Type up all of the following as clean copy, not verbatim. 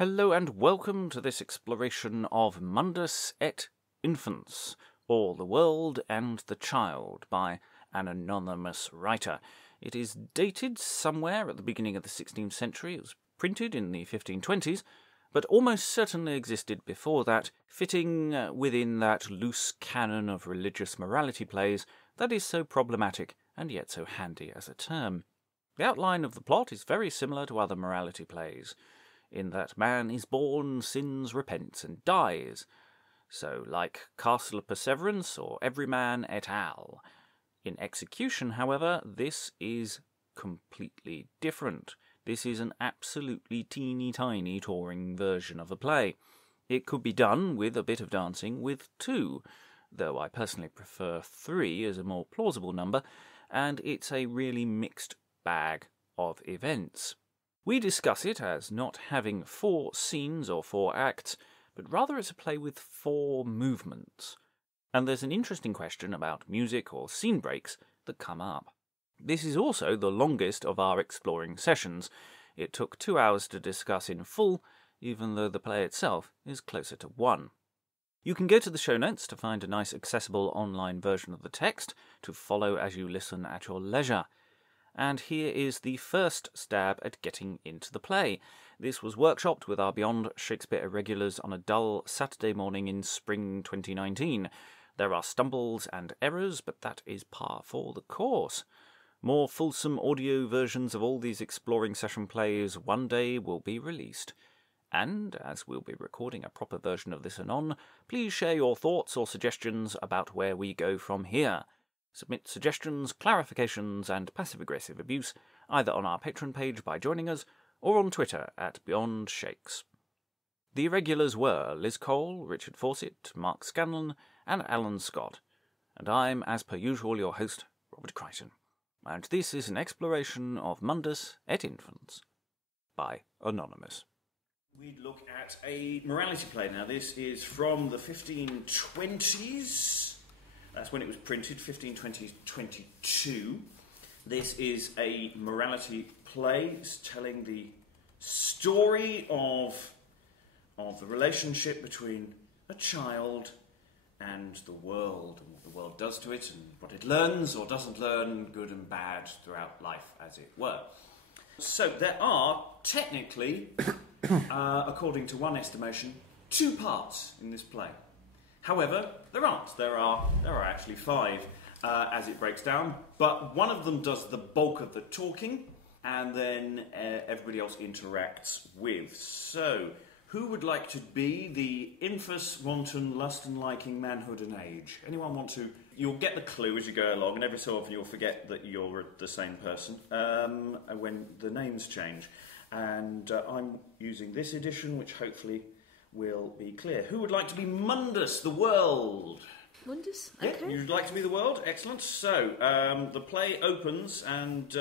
Hello and welcome to this exploration of Mundus et Infans, or The World and the Child, by an anonymous writer. It is dated somewhere at the beginning of the 16th century. It was printed in the 1520s, but almost certainly existed before that, fitting within that loose canon of religious morality plays that is so problematic and yet so handy as a term. The outline of the plot is very similar to other morality plays, in that man is born, sins, repents, and dies. So, like Castle of Perseverance or Everyman et al. In execution, however, this is completely different. This is an absolutely teeny-tiny touring version of a play. It could be done with a bit of dancing with 2, though I personally prefer 3 as a more plausible number, and it's a really mixed bag of events. We discuss it as not having 4 scenes or 4 acts, but rather as a play with 4 movements. And there's an interesting question about music or scene breaks that come up. This is also the longest of our exploring sessions. It took 2 hours to discuss in full, even though the play itself is closer to 1. You can go to the show notes to find a nice accessible online version of the text to follow as you listen at your leisure. And here is the first stab at getting into the play. This was workshopped with our Beyond Shakespeare Irregulars on a dull Saturday morning in spring 2019. There are stumbles and errors, but that is par for the course. More fulsome audio versions of all these exploring session plays one day will be released. And, as we'll be recording a proper version of this anon, please share your thoughts or suggestions about where we go from here. Submit suggestions, clarifications, and passive-aggressive abuse either on our Patreon page by joining us, or on Twitter at Beyond Shakes. The Irregulars were Liz Cole, Richard Fawcett, Mark Scanlon, and Alan Scott, and I'm, as per usual, your host, Robert Crighton. And this is an exploration of Mundus et Infans by Anonymous. We'd look at a morality play now. This is from the 1520s. That's when it was printed, 1520-22. This is a morality play. It's telling the story of the relationship between a child and the world, and what the world does to it, and what it learns or doesn't learn, good and bad, throughout life, as it were. So there are, technically, according to one estimation, 2 parts in this play. However, there aren't. There are actually 5 as it breaks down, but one of them does the bulk of the talking, and then everybody else interacts with. So, who would like to be the infus, wanton, lust and liking, manhood and age? Anyone want to? You'll get the clue as you go along, and every so often you'll forget that you're the same person when the names change. And I'm using this edition, which hopefully will be clear. Who would like to be Mundus, the world? Mundus? Okay. Yeah, you'd like to be the world? Excellent. So, the play opens, and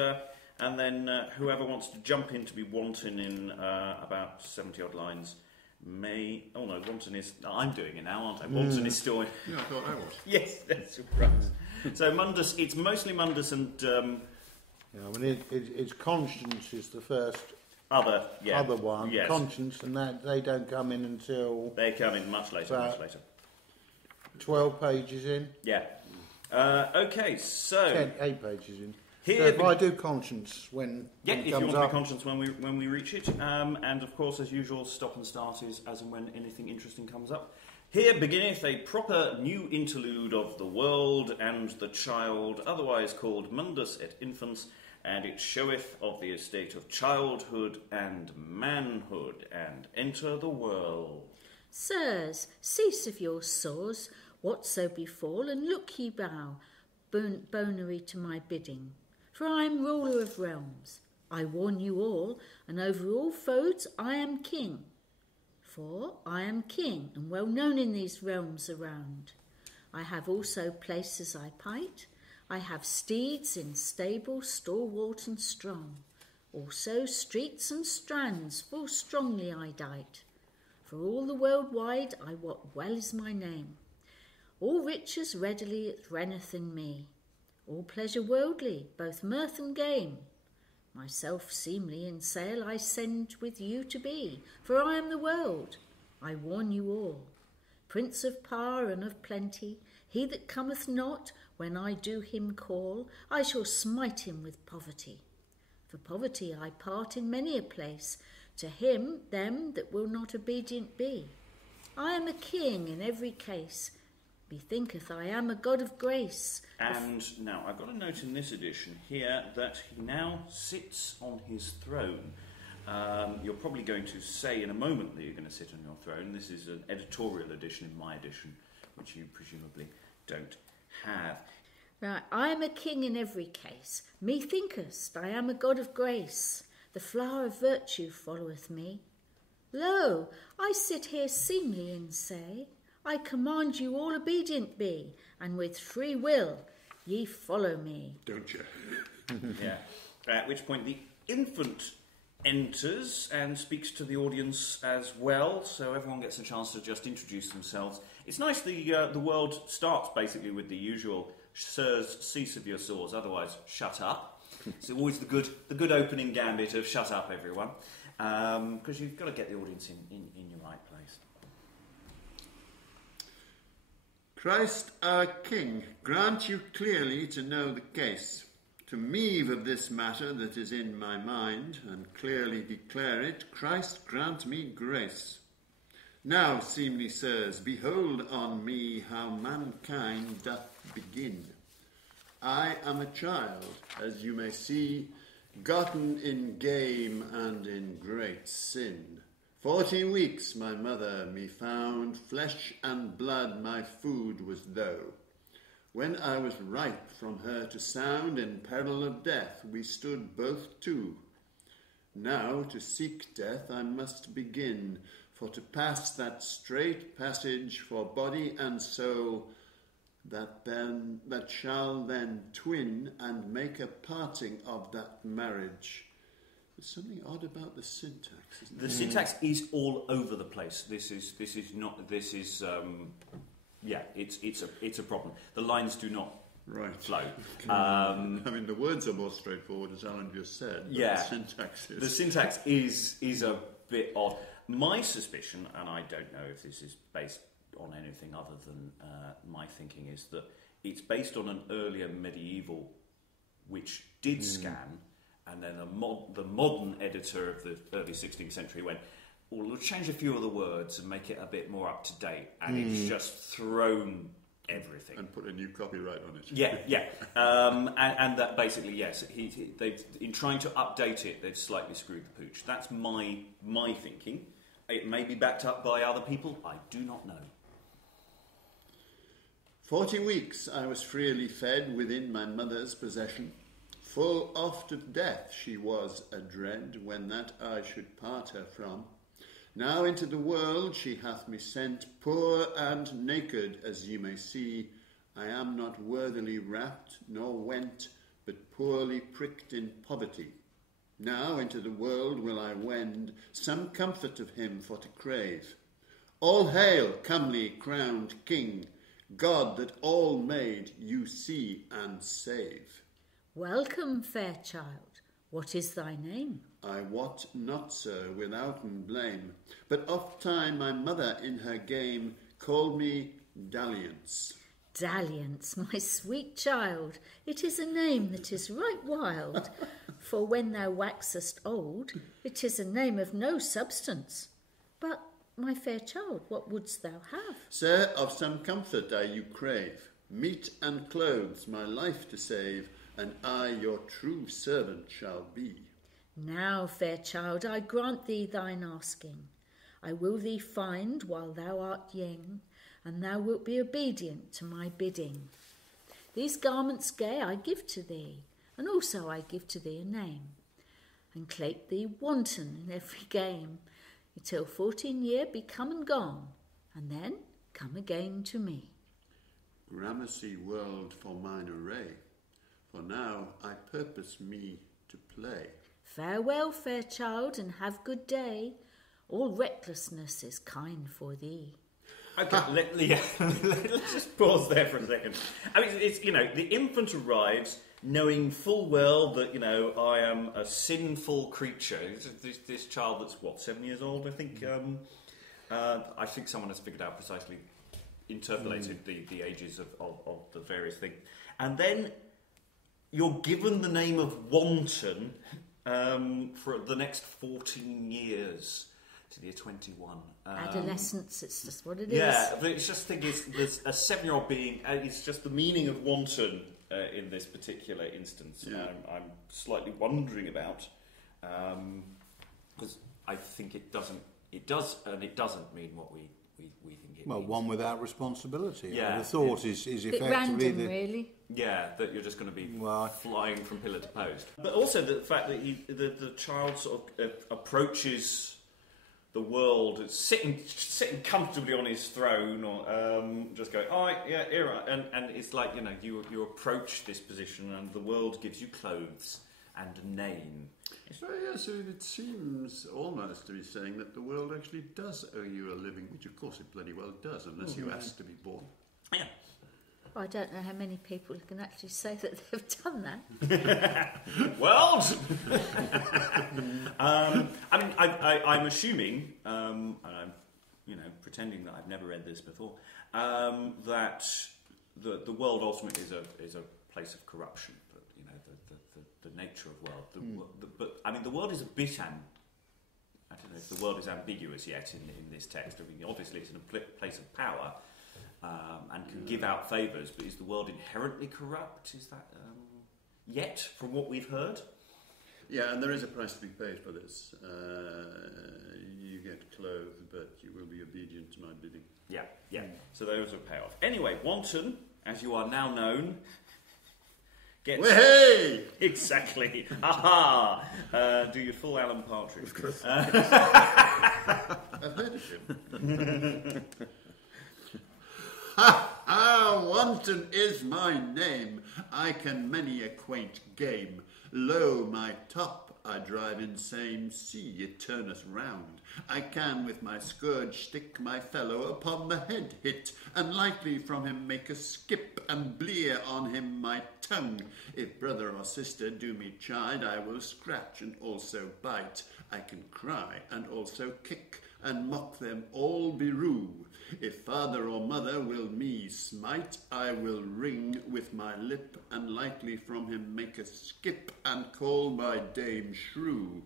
then whoever wants to jump in to be wanton in about 70-odd lines may... Oh no, wanton is... I'm doing it now, aren't I? Wanton is still... Yeah, I thought I was. Yes, that's right. So Mundus, it's mostly Mundus and... Yeah, I mean, it's conscience is the first... Other one, yes. Conscience, and that they don't come in until... They come in much later. 12 pages in? Yeah. Okay, so... 8 pages in. Here so if I do conscience when if you comes want to up, be conscience when we reach it. And of course, as usual, stop and start is as and when anything interesting comes up. Here beginneth a proper new interlude of the world and the child, otherwise called Mundus et Infans, and it showeth of the estate of childhood and manhood, and enter the world. Sirs, cease of your saws, whatso befall, and look ye bow, bonary to my bidding. For I am ruler of realms. I warn you all, and over all foes I am king. For I am king, and well known in these realms around. I have also places I pight, I have steeds in stables stalwart and strong, also streets and strands full strongly I dight. For all the world wide I wot well is my name. All riches readily it renneth in me, all pleasure worldly, both mirth and game. Myself seemly in sail I send with you to be, for I am the world, I warn you all. Prince of power and of plenty, he that cometh not, when I do him call, I shall smite him with poverty. For poverty I part in many a place, to them that will not obedient be. I am a king in every case, methinketh I am a God of grace. And now, I've got a note in this edition here that he now sits on his throne. You're probably going to say in a moment that you're going to sit on your throne. This is an editorial edition in my edition, which you presumably don't have. Right, I am a king in every case. Methinkest I am a God of grace. The flower of virtue followeth me. Lo, I sit here seemly and say, I command you all obedient be, and with free will ye follow me. Don't you? Yeah. At which point the infant enters and speaks to the audience as well, so everyone gets a chance to just introduce themselves. It's nice the world starts basically with the usual "Sirs, cease of your saws, otherwise shut up." It's always the good opening gambit of "shut up, everyone," because you've got to get the audience in your right place. Christ our King, grant you clearly to know the case, to meave of this matter that is in my mind, and clearly declare it. Christ grant me grace. Now, seemly sirs, behold on me how mankind doth begin. I am a child, as you may see, gotten in game and in great sin. 14 weeks my mother me found, flesh and blood my food was thou. When I was ripe from her to sound, in peril of death we stood both two. Now to seek death I must begin, for to pass that strait passage for body and soul, that shall then twin and make a parting of that marriage. There's something odd about the syntax, isn't there? The syntax is all over the place. It's a problem. The lines do not flow. I mean, the words are more straightforward, as Alan just said. But yeah, the syntax is. The syntax is a bit odd. My suspicion, and I don't know if this is based on anything other than my thinking, is that it's based on an earlier medieval which did scan, and then the modern editor of the early 16th century went, well, we'll change a few of the words and make it a bit more up to date, and it's just thrown everything And put a new copyright on it. Yeah. And that basically, yes, they've in trying to update it, they've slightly screwed the pooch. That's my thinking. It may be backed up by other people. I do not know. 40 weeks I was freely fed within my mother's possession. Full oft of death she was adread, when that I should part her from. Now into the world she hath me sent, poor and naked, as ye may see. I am not worthily wrapped, nor went, but poorly pricked in poverty. Now into the world will I wend, some comfort of him for to crave. All hail, comely crowned King, God that all made you see and save. Welcome, fair child. What is thy name? I wot not, sir, withouten blame, but oft time my mother in her game called me Dalliance. Dalliance, my sweet child, it is a name that is right wild. For when thou waxest old, it is a name of no substance. But, my fair child, what wouldst thou have? Sir, of some comfort I you crave, meat and clothes my life to save, and I your true servant shall be. Now, fair child, I grant thee thine asking. I will thee find while thou art young, and thou wilt be obedient to my bidding. These garments gay I give to thee, and also I give to thee a name, and clape thee wanton in every game, till 14 year be come and gone, and then come again to me. Gramercy world for mine array, for now I purpose me to play. Farewell, fair child, and have good day. All recklessness is kind for thee. Okay, let's just pause there for a second. I mean, it's the infant arrives knowing full well that, you know, I am a sinful creature. This child that's, what, 7 years old, I think? I think someone has figured out precisely, interpolated the ages of the various things. And then you're given the name of Wanton for the next 14 years. To the year 21. Adolescence, it's just what it is. Yeah, but it's just there's a 7-year-old being, it's just the meaning of wanton in this particular instance. Yeah. I'm slightly wondering about, because I think it does and it doesn't mean what we think it Well, means. one without responsibility. Yeah. The thought is Bit effectively... random, really. Yeah, that you're just going to be Well, flying from pillar to post. But also the fact that the child sort of approaches the world sitting comfortably on his throne, or just going, oh yeah, here I, and it's like, you know, you approach this position, and the world gives you clothes and a name. So yes, it seems almost to be saying that the world actually does owe you a living, which of course it bloody well does, unless you ask to be born. Yeah. I don't know how many people can actually say that they've done that. Well, I mean, I'm assuming, and I'm, you know, pretending that I've never read this before, that the world ultimately is a place of corruption. But you know, the nature of world. But I mean, the world is a bit. I don't know if the world is ambiguous yet in this text. I mean, obviously, it's in a place of power. And can give out favours, but is the world inherently corrupt? Is that yet, from what we've heard? Yeah, and there is a price to be paid for this. You get clothed, but you will be obedient to my bidding. Yeah. So there is a payoff. Anyway, Wanton, as you are now known, gets... Hey! Exactly. Aha! Do your full Alan Partridge. I've heard of him. Wanton is my name. I can many a quaint game. Lo, my top I drive insane. See, it turneth round. I can with my scourge stick my fellow upon the head hit, and lightly from him make a skip, and blear on him my tongue. If brother or sister do me chide, I will scratch and also bite. I can cry and also kick, and mock them all berue. If father or mother will me smite, I will ring with my lip, and lightly from him make a skip, and call my dame shrew.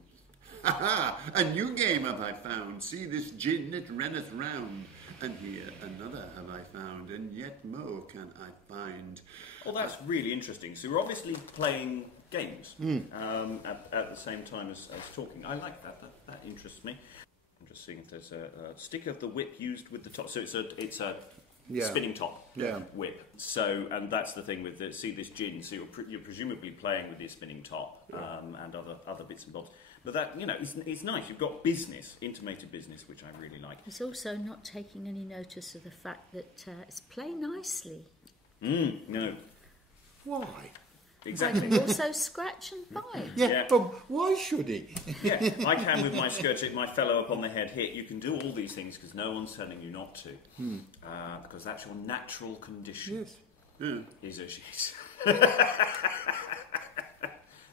Ha ha! A new game have I found. See this gin, it renneth round. And here another have I found, and yet more can I find. Oh, that's really interesting. So you're obviously playing games at the same time as talking. I like that. That interests me. I'm just seeing if there's a stick of the whip used with the top. So it's a spinning top whip. So, and that's the thing with see this gin. So you're presumably playing with your spinning top and other bits and bobs. But that, you know, it's nice. You've got business, intimated business, which I really like. He's also not taking any notice of the fact that it's play nicely. No. Why? Exactly. But also scratch and bite. Yeah, but why should he? Yeah, I can with my skirt hit my fellow up on the head hit. You can do all these things because no one's telling you not to. Because that's your natural condition. Yes. Is a shit.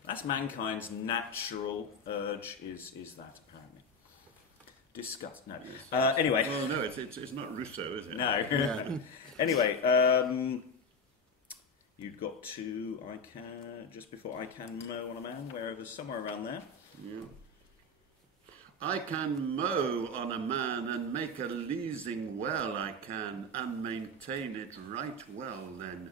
That's mankind's natural urge, is that, apparently. Disgust. No. Anyway. Well, no, it's not Rousseau, is it? No. Yeah. Anyway, you've got to, just before I can mow on a man, wherever, somewhere around there. Yeah. I can mow on a man and make a leasing well, I can, and maintain it right well then.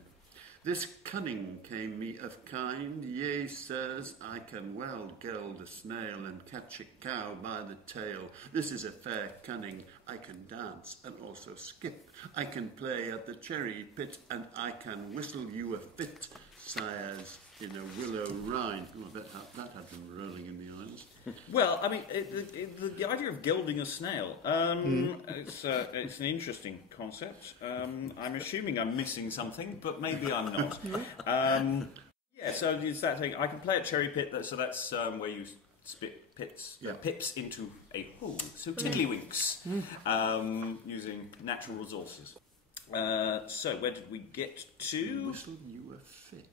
This cunning came me of kind, yea, sirs, I can well geld a snail and catch a cow by the tail. This is a fair cunning, I can dance and also skip. I can play at the cherry pit, and I can whistle you a fit, sires, in a willow rind. Oh, that had them rolling in the eyes. Well, I mean, the idea of gilding a snail, it's an interesting concept. I'm assuming I'm missing something, but maybe I'm not. Yeah, so it's that thing. I can play at cherry pit, so that's where you spit pips into a hole. So tiddlywinks, using natural resources. So where did we get to? Whistle you a fit.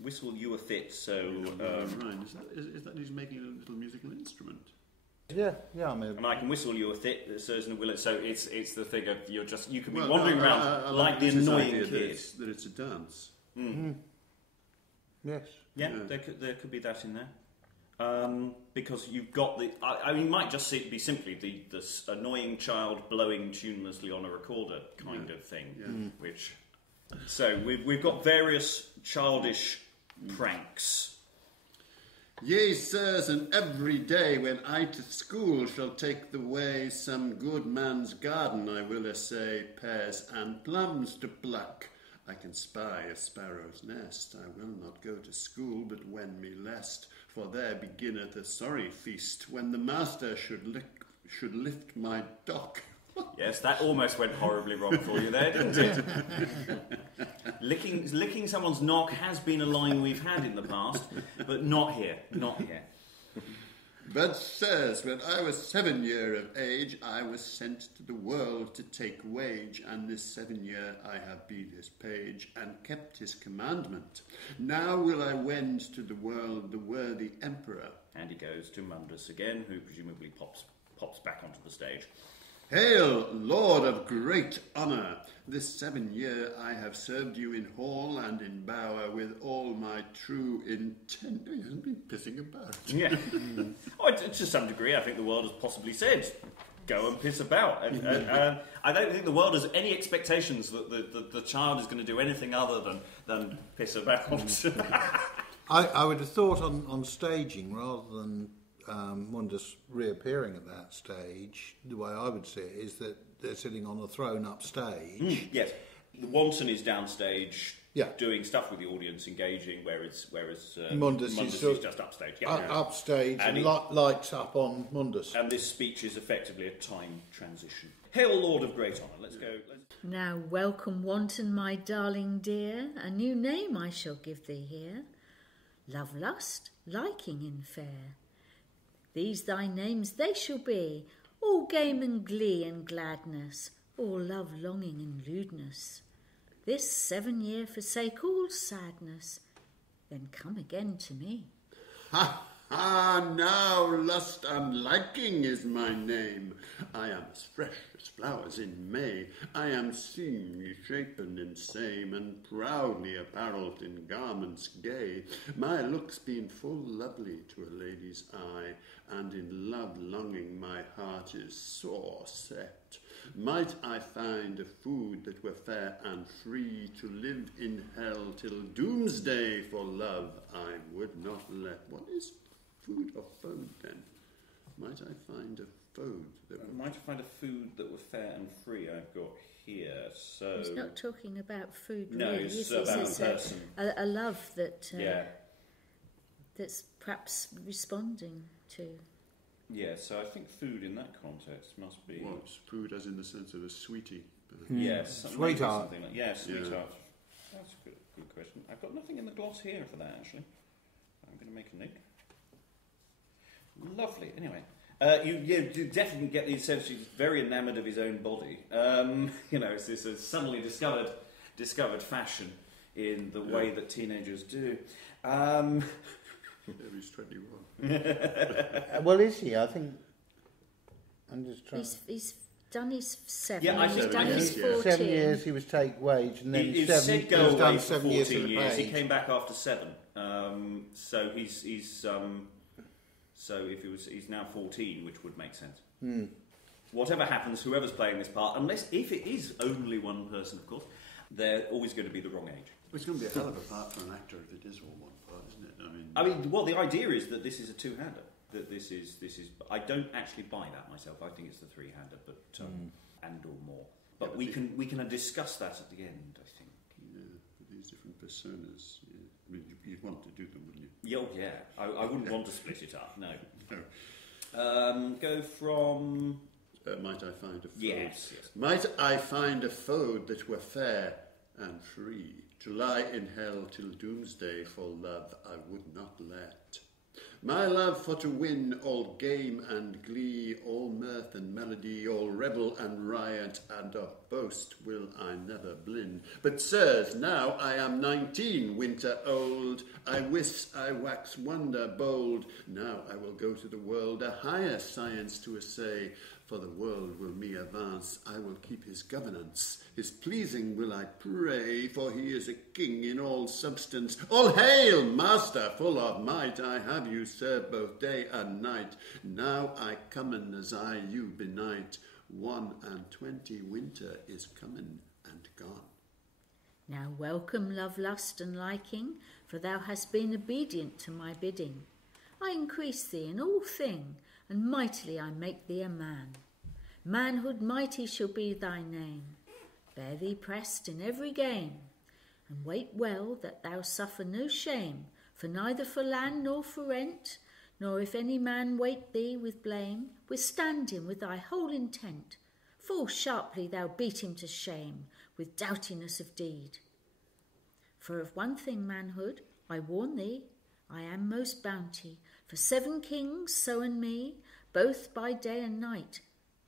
Whistle you a fit, so... Right, is that he's making a little musical instrument? Yeah, I mean... And I can whistle you a fit, so it's the thing of you can be wandering around like the annoying kid. That it's a dance. Yes. Yeah, there could be that in there. Because you've got the... I mean, it might just be simply the annoying child blowing tunelessly on a recorder kind of thing. Yeah. Which... So we've got various childish pranks. Yea, sirs, and every day when I to school shall take the way, some good man's garden I will essay, pears and plums to pluck. I can spy a sparrow's nest. I will not go to school, but when me lest, for there beginneth a sorry feast, when the master should lift my dock. Yes, that almost went horribly wrong for you there, didn't it? Licking someone's knock has been a line we've had in the past, but not here. But, sirs, when I was 7 year of age, I was sent to the world to take wage, and this 7 year I have been his page, and kept his commandment. Now will I wend to the world the worthy emperor. And he goes to Mundus again, who presumably pops back onto the stage. Hail, Lord of great honour! This 7 year I have served you in hall and in bower with all my true intent. He hasn't been pissing about. Yeah. To some degree, I think the world has possibly said, go and piss about. And I don't think the world has any expectations that the child is going to do anything other than piss about. I would have thought on staging, rather than Mundus reappearing at that stage, the way I would see it is that they're sitting on a throne upstage. Yes. The wanton is downstage, yeah, doing stuff with the audience, engaging, whereas Mundus is just upstage. Yeah, upstage and lights up on Mundus. And this speech is effectively a time transition. Hail, Lord of great honour. Let's go. Now welcome, wanton, my darling dear. A new name I shall give thee here. Love, lust, liking in fair. These thy names they shall be, all game and glee and gladness, all love longing and lewdness. This 7 year forsake all sadness, then come again to me. Ha! Now lust and liking is my name. I am as fresh as flowers in May. I am seemly shapen and same, and proudly apparelled in garments gay. My looks being full lovely to a lady's eye, and in love longing my heart is sore set. Might I find a food that were fair and free, to live in hell till doomsday for love I would not let. What is food or food then? Might I find a food that might I find a food that were fair and free? I've got here. So he's not talking about food. No, really. it's about a person. A love that that's perhaps responding to. Yeah, so I think food in that context must be... What? Food as in the sense of a sweetie? Yes. Sweetheart. Something like, sweetheart. Yeah. That's a good question. I've got nothing in the gloss here for that, actually. I'm going to make a note. Lovely. Anyway, you definitely get the sense he's very enamoured of his own body. It's this suddenly discovered fashion in the way that teenagers do. He's 21. Well, is he? I think I'm just trying. He's done his 7. Yeah, he's done his 14. 7 years he was take wage, and then He 7 said go he's away done for 7 14 years. years. He came back after 7. So he's now 14, which would make sense. Whatever happens, whoever's playing this part, if it is only one person, of course, they're always going to be the wrong age. Well, it's going to be a hell of a part for an actor if it is all one part, isn't it? The idea is that this is a two-hander. That this is. I don't actually buy that myself. I think it's the three-hander, but and or more. But we can discuss that at the end, I think. Yeah, these different personas. Yeah. I mean, you'd want to do them, wouldn't you? Oh yeah. I wouldn't want to split it up. No. Go from. Might I find a food? Yes. Might I find a food that were fair and free, to lie in hell till doomsday for love I would not let. My love for to win all game and glee, all mirth and melody, all revel and riot, and of boast will I never blin. But, sirs, now I am 19 winter old, I wis I wax wonder bold. Now I will go to the world a higher science to essay, for the world will me advance, I will keep his governance. His pleasing will I pray, for he is a king in all substance. All hail, master, full of might, I have you served both day and night. Now I come as I you benight, 21 winter is coming and gone. Now welcome, love, lust, and liking, for thou hast been obedient to my bidding. I increase thee in all thing, and mightily I make thee a man. Manhood mighty shall be thy name. Bear thee pressed in every game, and wait well that thou suffer no shame, for neither for land nor for rent, nor if any man wait thee with blame, withstand him with thy whole intent. Full sharply thou beat him to shame, with doughtiness of deed. For of one thing, manhood, I warn thee, I am most bounty, for 7 kings, so and me, both by day and night.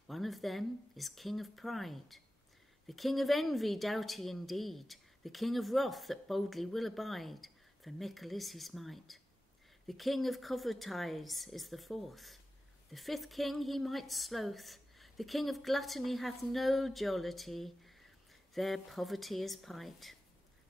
One of them is king of pride, the king of envy, doughty indeed, the king of wrath that boldly will abide, for mickle is his might. The king of covetise is the 4th, the 5th king he might sloth. The king of gluttony hath no jollity, their poverty is pite.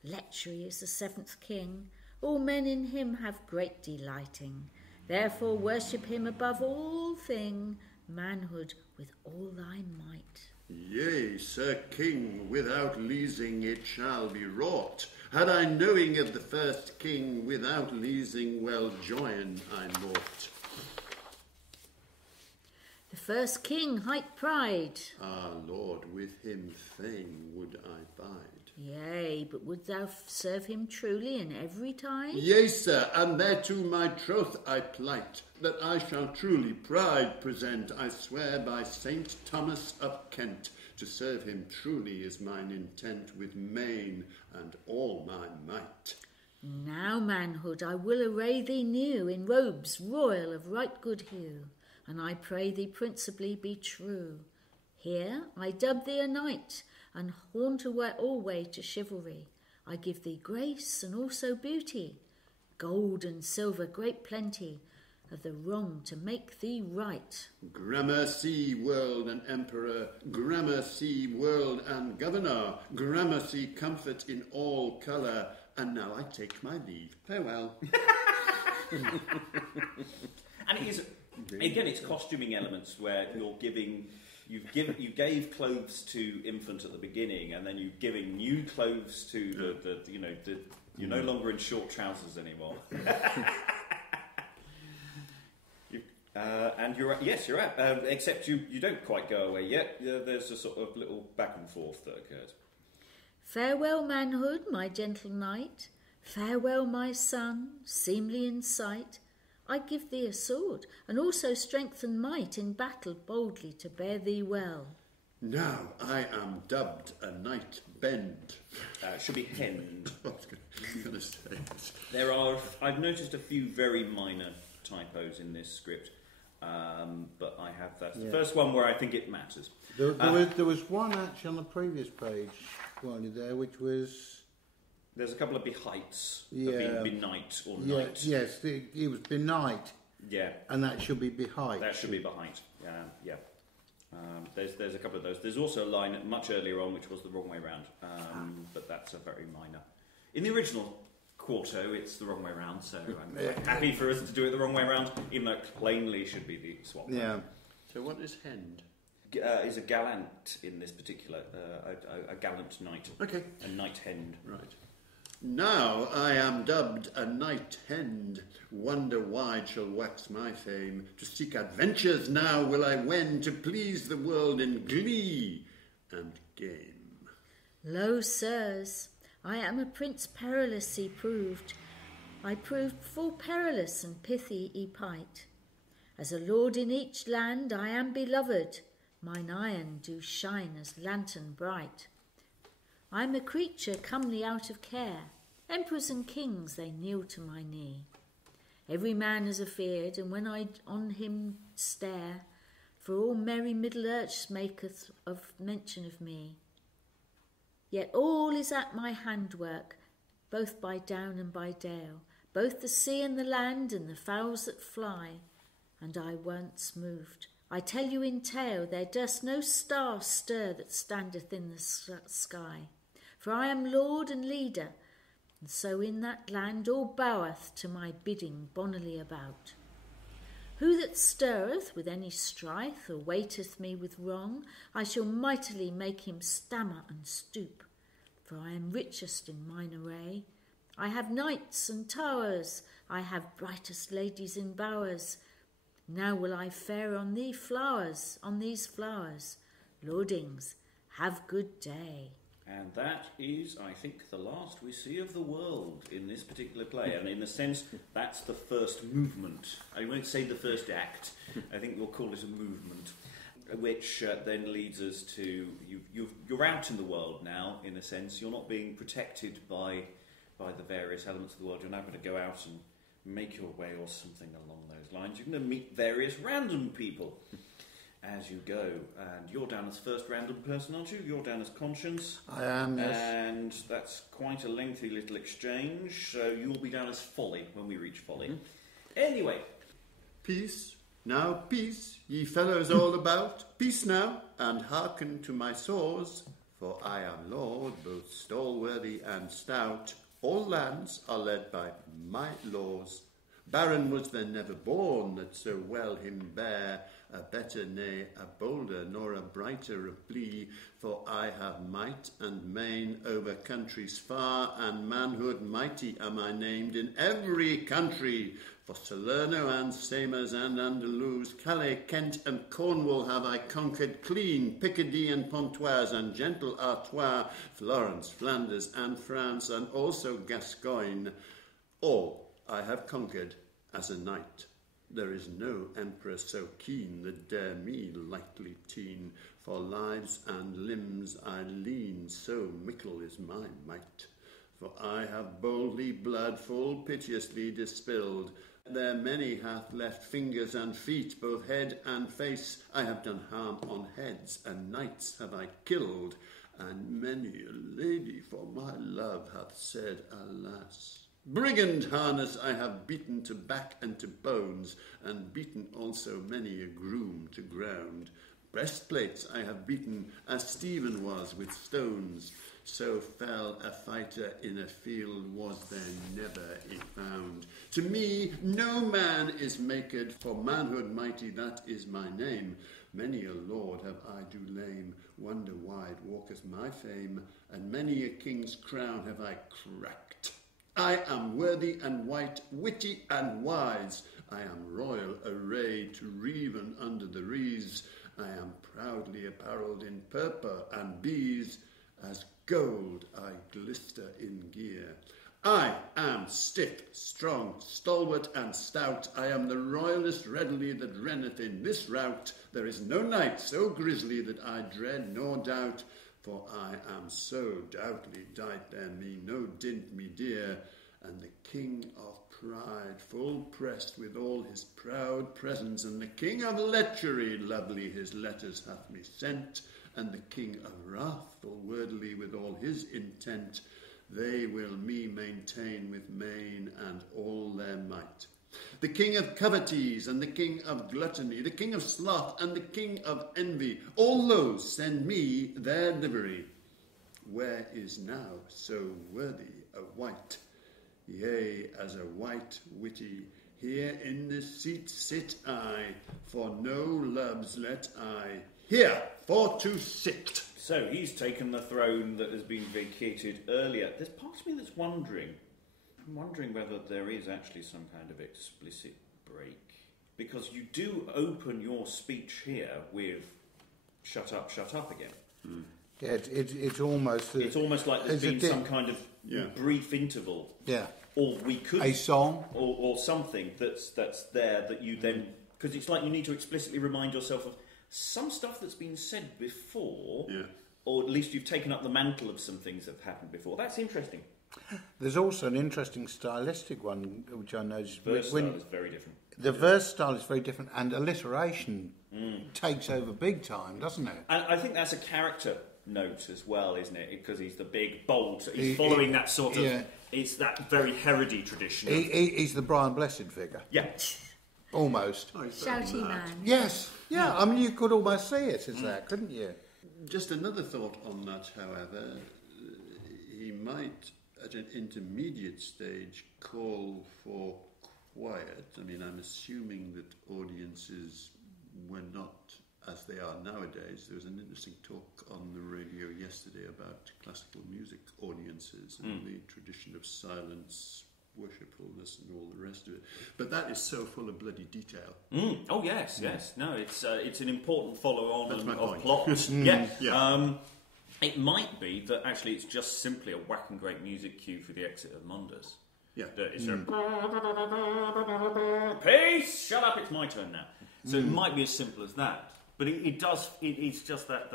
Lechery is the 7th king, all men in him have great delighting. Therefore worship him above all thing, manhood with all thy might. Yea, Sir King, without leasing it shall be wrought. Had I knowing of the first king, without leasing well join I nought. The first king hight pride. Ah, Lord, with him fain would I bide. Yea, but would thou serve him truly in every tide? Yea, sir, and thereto my troth I plight, that I shall truly pride present. I swear by Saint Thomas of Kent, to serve him truly is mine intent, with main and all my might. Now, manhood, I will array thee new in robes royal of right good hue, and I pray thee principally be true. Here I dub thee a knight, and haunt alway to chivalry. I give thee grace and also beauty, gold and silver great plenty, of the wrong to make thee right. Gramercy, world and emperor, gramercy, world and governor, gramercy, comfort in all colour, and now I take my leave. Farewell. And it is, again, it's costuming elements where you're giving... You gave clothes to infant at the beginning, and then you're giving new clothes to you're no longer in short trousers anymore. And you're out. Except you don't quite go away yet. There's a sort of little back and forth that occurs. Farewell, manhood, my gentle knight. Farewell, my son, seemly in sight. I give thee a sword, and also strength and might in battle boldly to bear thee well. Now I am dubbed a knight bend. Should be hend. I was going to say it. I've noticed a few very minor typos in this script, but I have that's the first one where I think it matters. There was one actually on the previous page while you're there, which was... There's a couple of behights, benight or yeah, night. Yes, it was benight. Yeah. And that should be behind. That should be behind. Yeah. There's a couple of those. There's also a line much earlier on which was the wrong way round, but that's a very minor. In the original quarto, it's the wrong way round, so I'm happy for us to do it the wrong way round, even though it plainly should be the swap. Yeah. So what is hend? Is a gallant in this particular, a gallant knight. Okay. A knight hend. Right. Now I am dubbed a knight hend, wonder wide shall wax my fame, to seek adventures now will I wend, to please the world in glee and game. Lo, sirs, I am a prince perilously proved. I proved full perilous and pithy pight. As a lord in each land I am beloved, mine iron do shine as lantern bright. I'm a creature comely out of care, emperors and kings they kneel to my knee. Every man is afeard, and when I on him stare, for all merry middle earth maketh of mention of me. Yet all is at my handwork, both by down and by dale, both the sea and the land and the fowls that fly, and I once moved. I tell you in tale, there doth no star stir that standeth in the sky. For I am lord and leader, and so in that land all boweth to my bidding bonnily about. Who that stirreth with any strife, or waiteth me with wrong, I shall mightily make him stammer and stoop. For I am richest in mine array. I have knights and towers, I have brightest ladies in bowers. Now will I fare on these flowers. Lordings, have good day. And that is, I think, the last we see of the world in this particular play. And in a sense, that's the first movement. I won't say the first act. I think we'll call it a movement, which then leads us to... You're out in the world now, in a sense. You're not being protected by the various elements of the world. You're now going to go out and make your way or something along those lines. You're going to meet various random people as you go, and you're down as first random person, aren't you? You're down as Conscience. I am, yes. And that's quite a lengthy little exchange, so you'll be down as Folly when we reach Folly. Anyway. Peace, now peace, ye fellows all about, peace now, and hearken to my saws, for I am lord, both stalworthy and stout. All lands are led by my laws. Baron was there never born that so well him bare, a better, nay, a bolder, nor a brighter of blee, for I have might and main over countries far, and manhood mighty am I named in every country. For Salerno and Samers and Andalus, Calais, Kent and Cornwall have I conquered clean, Picardy and Pontoise and gentle Artois, Florence, Flanders and France, and also Gascoigne. All I have conquered as a knight. There is no emperor so keen that dare me lightly teen, for lives and limbs I lean, so mickle is my might. For I have boldly blood full piteously dispilled. There many hath left fingers and feet, both head and face. I have done harm on heads, and knights have I killed, and many a lady for my love hath said, alas. Brigand harness I have beaten to back and to bones, and beaten also many a groom to ground. Breastplates I have beaten, as Stephen was with stones. So fell a fighter in a field was there never a found. To me no man is maked, for manhood mighty that is my name. Many a lord have I do lame, wonder wide walketh my fame, and many a king's crown have I cracked. I am worthy and white, witty and wise. I am royal arrayed to reven under the wreaths. I am proudly apparelled in purple and bees. As gold I glister in gear. I am stiff, strong, stalwart and stout. I am the royalest readily that renneth in this rout. There is no knight so grisly that I dread nor doubt. For I am so doubtly dight there me no dint me dear, and the king of pride full pressed with all his proud presence, and the king of lechery lovely his letters hath me sent, and the king of wrath full wordly with all his intent, they will me maintain with main and all their might. The king of covetise and the king of gluttony, the king of sloth and the king of envy, all those send me their livery. Where is now so worthy a wight? Yea, as a white witty, here in this seat sit I, for no loves let I here for to sit. So he's taken the throne that has been vacated earlier. There's part of me that's wondering. I'm wondering whether there is actually some kind of explicit break. Because you do open your speech here with shut up again. Mm. Yeah, it's almost... It's almost like there's been some kind of brief interval. Yeah. Or we could... A song. Or something that's there that you then... Because it's like you need to explicitly remind yourself of some stuff that's been said before, or at least you've taken up the mantle of some things that have happened before. That's interesting. There's also an interesting stylistic one, which I noticed. Verse style is very different. The verse style is very different, and alliteration takes over big time, doesn't it? And I think that's a character note as well, isn't it? Because he's the big, bold... He's following that sort of... Yeah. It's that very Herody tradition. He's the Brian Blessed figure. Yeah. Almost. Oh, he's Shouty mad. man. Yes. Yeah, I mean, you could almost see it as that, couldn't you? Just another thought on that, however. He might, at an intermediate stage, call for quiet. I mean, I'm assuming that audiences were not as they are nowadays. There was an interesting talk on the radio yesterday about classical music audiences and the tradition of silence, worshipfulness, and all the rest of it. But that is so full of bloody detail. Oh, yes, yes. No, it's an important follow-on That's my of point. plot. Yeah. Yeah. It might be that actually it's just simply a whacking great music cue for the exit of Mundus. Yeah. That it's peace! Shut up, it's my turn now. So it might be as simple as that. But it's just that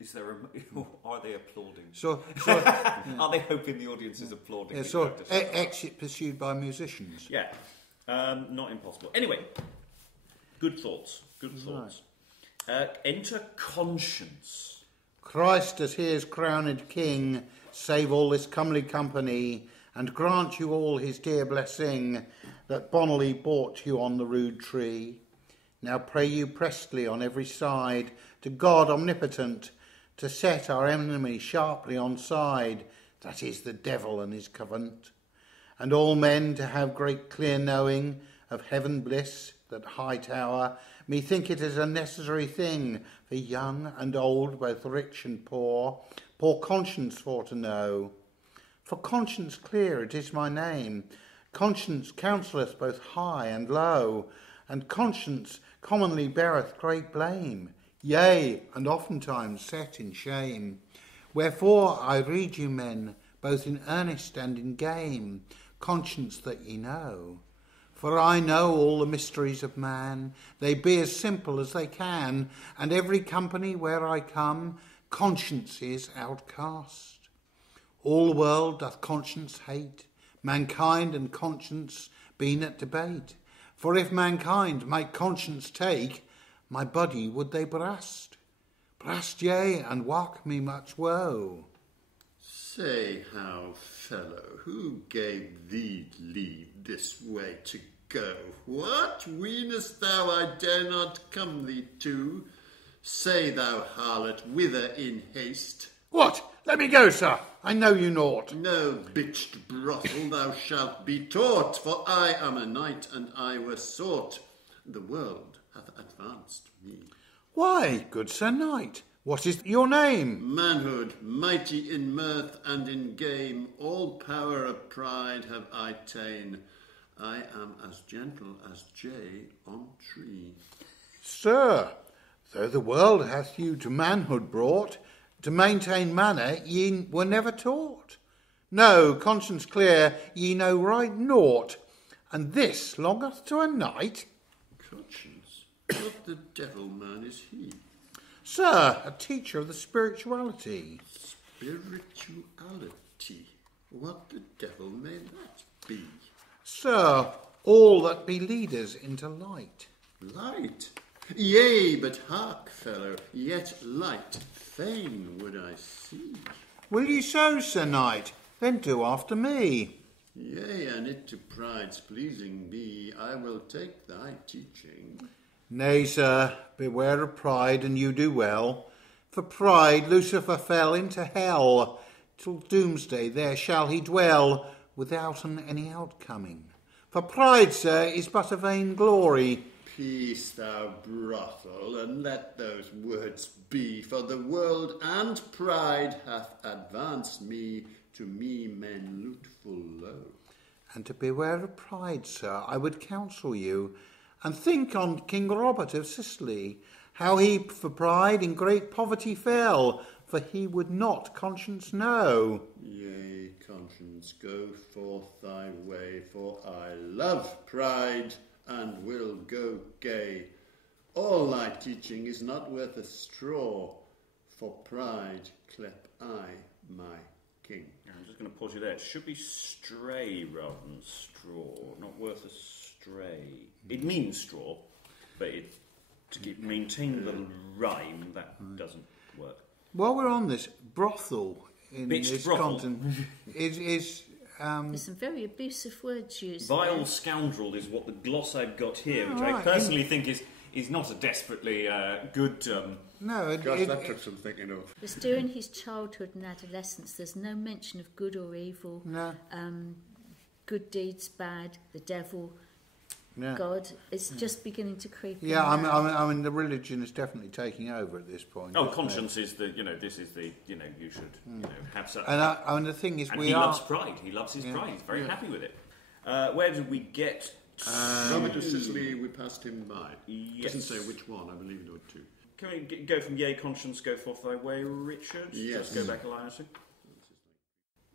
is there are they applauding? So Are they hoping the audience is applauding? yeah, so exit pursued by musicians. Yeah. Not impossible. Anyway, good thoughts. Good thoughts. Enter conscience. Christ, as he is crowned King, save all this comely company, and grant you all his dear blessing, that bonnily bought you on the rude tree. Now pray you prestly on every side, to God omnipotent, to set our enemy sharply on side, that is the devil and his covenant, and all men to have great clear knowing of heaven bliss, that high tower, methink it is a necessary thing for young and old, both rich and poor conscience for to know. For conscience clear it is my name, conscience counselleth both high and low, and conscience commonly beareth great blame, yea, and oftentimes set in shame. Wherefore I read you men, both in earnest and in game, conscience that ye know. For I know all the mysteries of man, they be as simple as they can, and every company where I come, conscience is outcast. All the world doth conscience hate, mankind and conscience been at debate. For if mankind make conscience take, my body would they brast. Brast, yea, and work me much woe. Say how, fellow, who gave thee leave this way to go? What, weenest thou I dare not come thee to? Say thou, harlot, whither in haste? What? Let me go, sir. I know you naught. No bitched brothel thou shalt be taught, for I am a knight, and I was sought. The world hath advanced me. Why, good Sir Knight, what is your name? Manhood, mighty in mirth and in game, all power of pride have I ta'en. I am as gentle as jay on tree. Sir, though the world hath you to manhood brought, to maintain manner ye were never taught. No, conscience clear, ye know right naught, and this longeth to a knight? Conscience, what the devil man is he? Sir, a teacher of the spirituality. Spirituality, what the devil may that be? Sir, all that be leaders into light. Light? Yea, but hark, fellow, yet light fain would I see. Will ye so, Sir Knight? Then do after me. Yea, and it to pride's pleasing be, I will take thy teaching. Nay, sir, beware of pride, and you do well. For pride Lucifer fell into hell, till doomsday there shall he dwell, without any outcoming. For pride, sir, is but a vain glory. Peace, thou brothel, and let those words be, for the world and pride hath advanced me, to me men loot full low. And to beware of pride, sir, I would counsel you, and think on King Robert of Sicily, how he for pride in great poverty fell, for he would not conscience know. Yea, conscience, go forth thy way, for I love pride, and will go gay. All thy teaching is not worth a straw, for pride clep I my king. I'm just going to pause you there. It should be stray rather than straw, not worth a stray. It means straw, but to maintain the rhyme, that doesn't work. While we're on this, brothel in Bitched this brothel. content is There's some very abusive words used. Vile there. scoundrel is what the gloss I've got here, which Oh, I right. personally think is not a desperately good no. Gosh, that took some thinking of. Because during his childhood and adolescence, there's no mention of good or evil, No. good deeds, bad, the devil, Yeah. God. It's just beginning to creep in. Yeah, now. I mean, the religion is definitely taking over at this point. Oh, isn't it? conscience is the, this is the, you should, have such. And I mean, the thing is, and we he are. loves pride. He loves his pride. He's very happy with it. Where did we get? Robert of Sicily, we passed him by. Yes. Doesn't say which one, I believe there were two. Can we go from yea, conscience, go forth thy way, Richard? Yes. Just go back a line or two.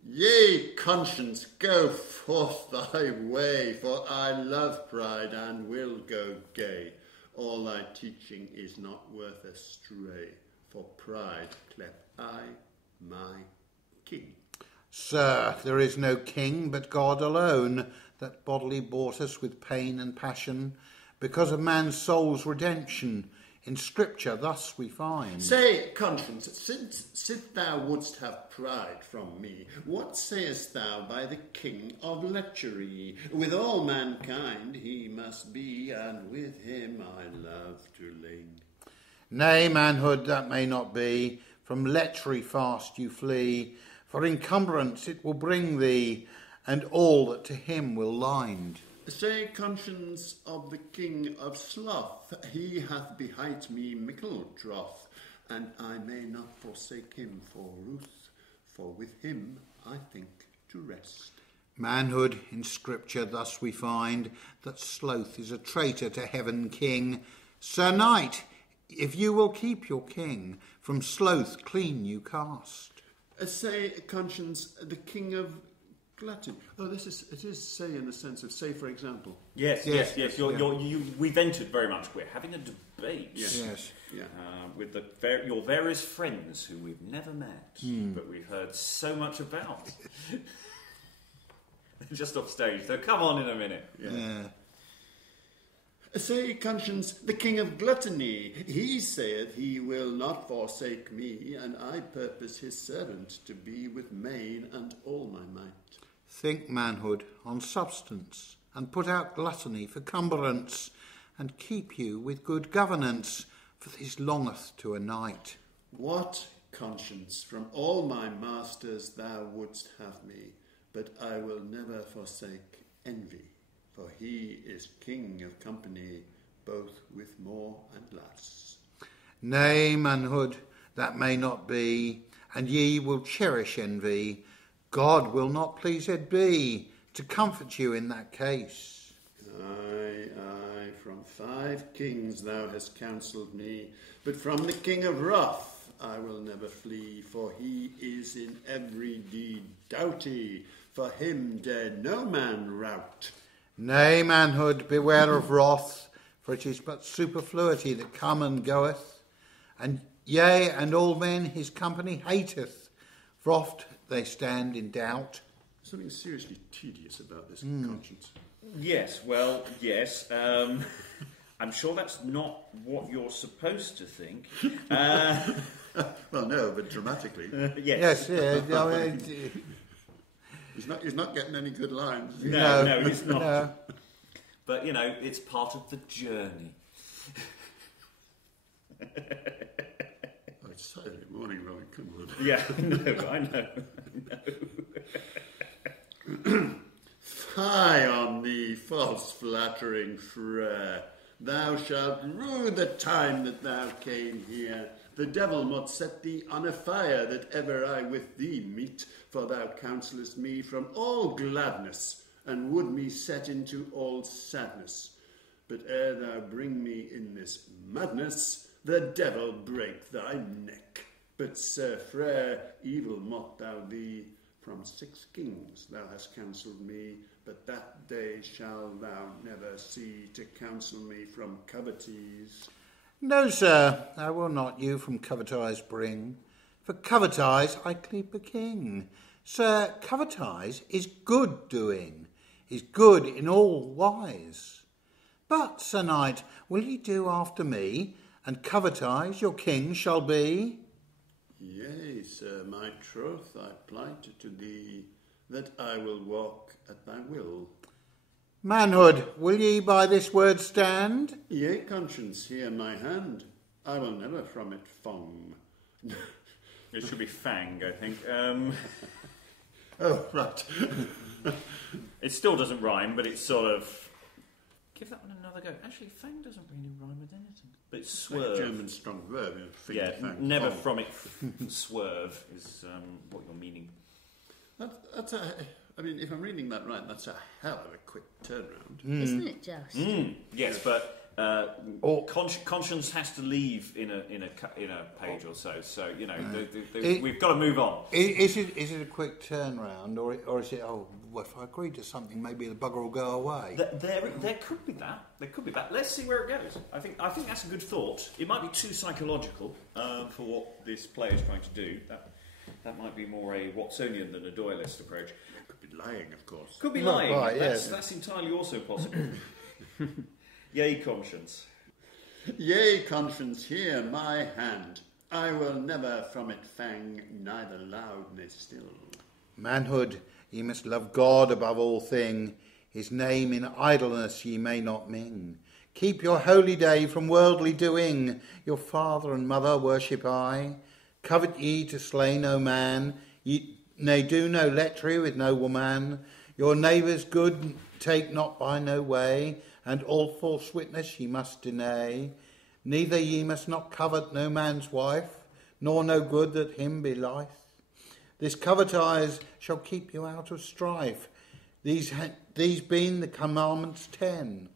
Yea, conscience, go forth thy way, for I love pride and will go gay. All thy teaching is not worth a stray, for pride cleft I my king. Sir, there is no king but God alone, that bodily bought us with pain and passion, because of man's soul's redemption. In Scripture thus we find. Say, conscience, since thou wouldst have pride from me, what sayest thou by the king of lechery? With all mankind he must be, and with him I love to ling. Nay, manhood, that may not be. From lechery fast you flee, for encumbrance it will bring thee, and all that to him will lind. Say, conscience of the king of sloth, he hath behight me mickle troth, and I may not forsake him for ruth, for with him I think to rest. Manhood, in Scripture thus we find, that sloth is a traitor to heaven king. Sir Knight, if you will keep your king, from sloth clean you cast. Say, conscience, the king of gluttony. Oh, it is say in the sense of say, for example. Yes. We've entered very much. We're having a debate. Yes. Yeah. With your various friends who we've never met, but we've heard so much about. They're just off stage, so come on in a minute. Yeah. Say, conscience, the king of gluttony, he saith he will not forsake me, and I purpose his servant to be with main and all my might. Think, manhood, on substance, and put out gluttony for cumbrance, and keep you with good governance, for this longeth to a night. What, conscience, from all my masters thou wouldst have me, but I will never forsake envy, for he is king of company, both with more and less. Nay, manhood, that may not be, and ye will cherish envy. God will not pleased be to comfort you in that case. Aye, from 5 kings thou hast counselled me, but from the king of wrath I will never flee, for he is in every deed doughty, for him dare no man rout. Nay, manhood, beware of wrath, for it is but superfluity that come and goeth, and yea, and all men his company hateth, for oft they stand in doubt. Something seriously tedious about this conscience. Yes, I'm sure that's not what you're supposed to think. Well, no, but dramatically. Yes. He's not getting any good lines. No, he's not. No. But, it's part of the journey. Oh, it's Saturday morning, Robin, come on. Yeah, I know. Fie on thee, false flattering Frere. Thou shalt rue the time that thou came here. The devil might set thee on a fire that ever I with thee meet, for thou counsellest me from all gladness, and would me set into all sadness. But ere thou bring me in this madness, the devil break thy neck. But, Sir Frere, evil mot thou be. From 6 kings thou hast counselled me, but that day shall thou never see to counsel me from covetise. No, sir, I will not you from covetise bring, For covetise I keep a king. Sir, covetise is good doing, is good in all wise. But, Sir Knight, will ye do after me, and covetise your king shall be? Yea, sir, my troth I plight to thee, that I will walk at thy will. Manhood, will ye by this word stand? Yea, conscience, hear my hand. I will never from it fong. It should be fang, I think. Oh, right. It still doesn't rhyme, but it's sort of... Give that one another go. Actually, fang doesn't really rhyme with anything. But it's swerve. German strong verb. Yeah, never from it swerve is what you're meaning. That's I mean, if I'm reading that right, that's a hell of a quick turnaround. Isn't it just? Yes, but conscience has to leave in a page or so. So you know, we've got to move on. Is it a quick turnaround, or is it? Oh, well, if I agree to something, maybe the bugger will go away. There could be that. There could be that. Let's see where it goes. I think that's a good thought. It might be too psychological for what this play is trying to do. That might be more a Watsonian than a Doyleist approach. Could be lying, of course. Could be lying. Right, That's entirely also possible. Yea, conscience. Yea, conscience, hear my hand. I will never from it fang, neither loud nor still. Manhood, ye must love God above all thing. His name in idleness ye may not ming. Keep your holy day from worldly doing. Your father and mother worship I. Covet ye to slay no man. Ye nay do no lechery with no woman. Your neighbour's good take not by no way. And all false witness ye must deny. Neither ye must not covet no man's wife, nor no good that him be life. This covetise shall keep you out of strife. These being the commandments 10.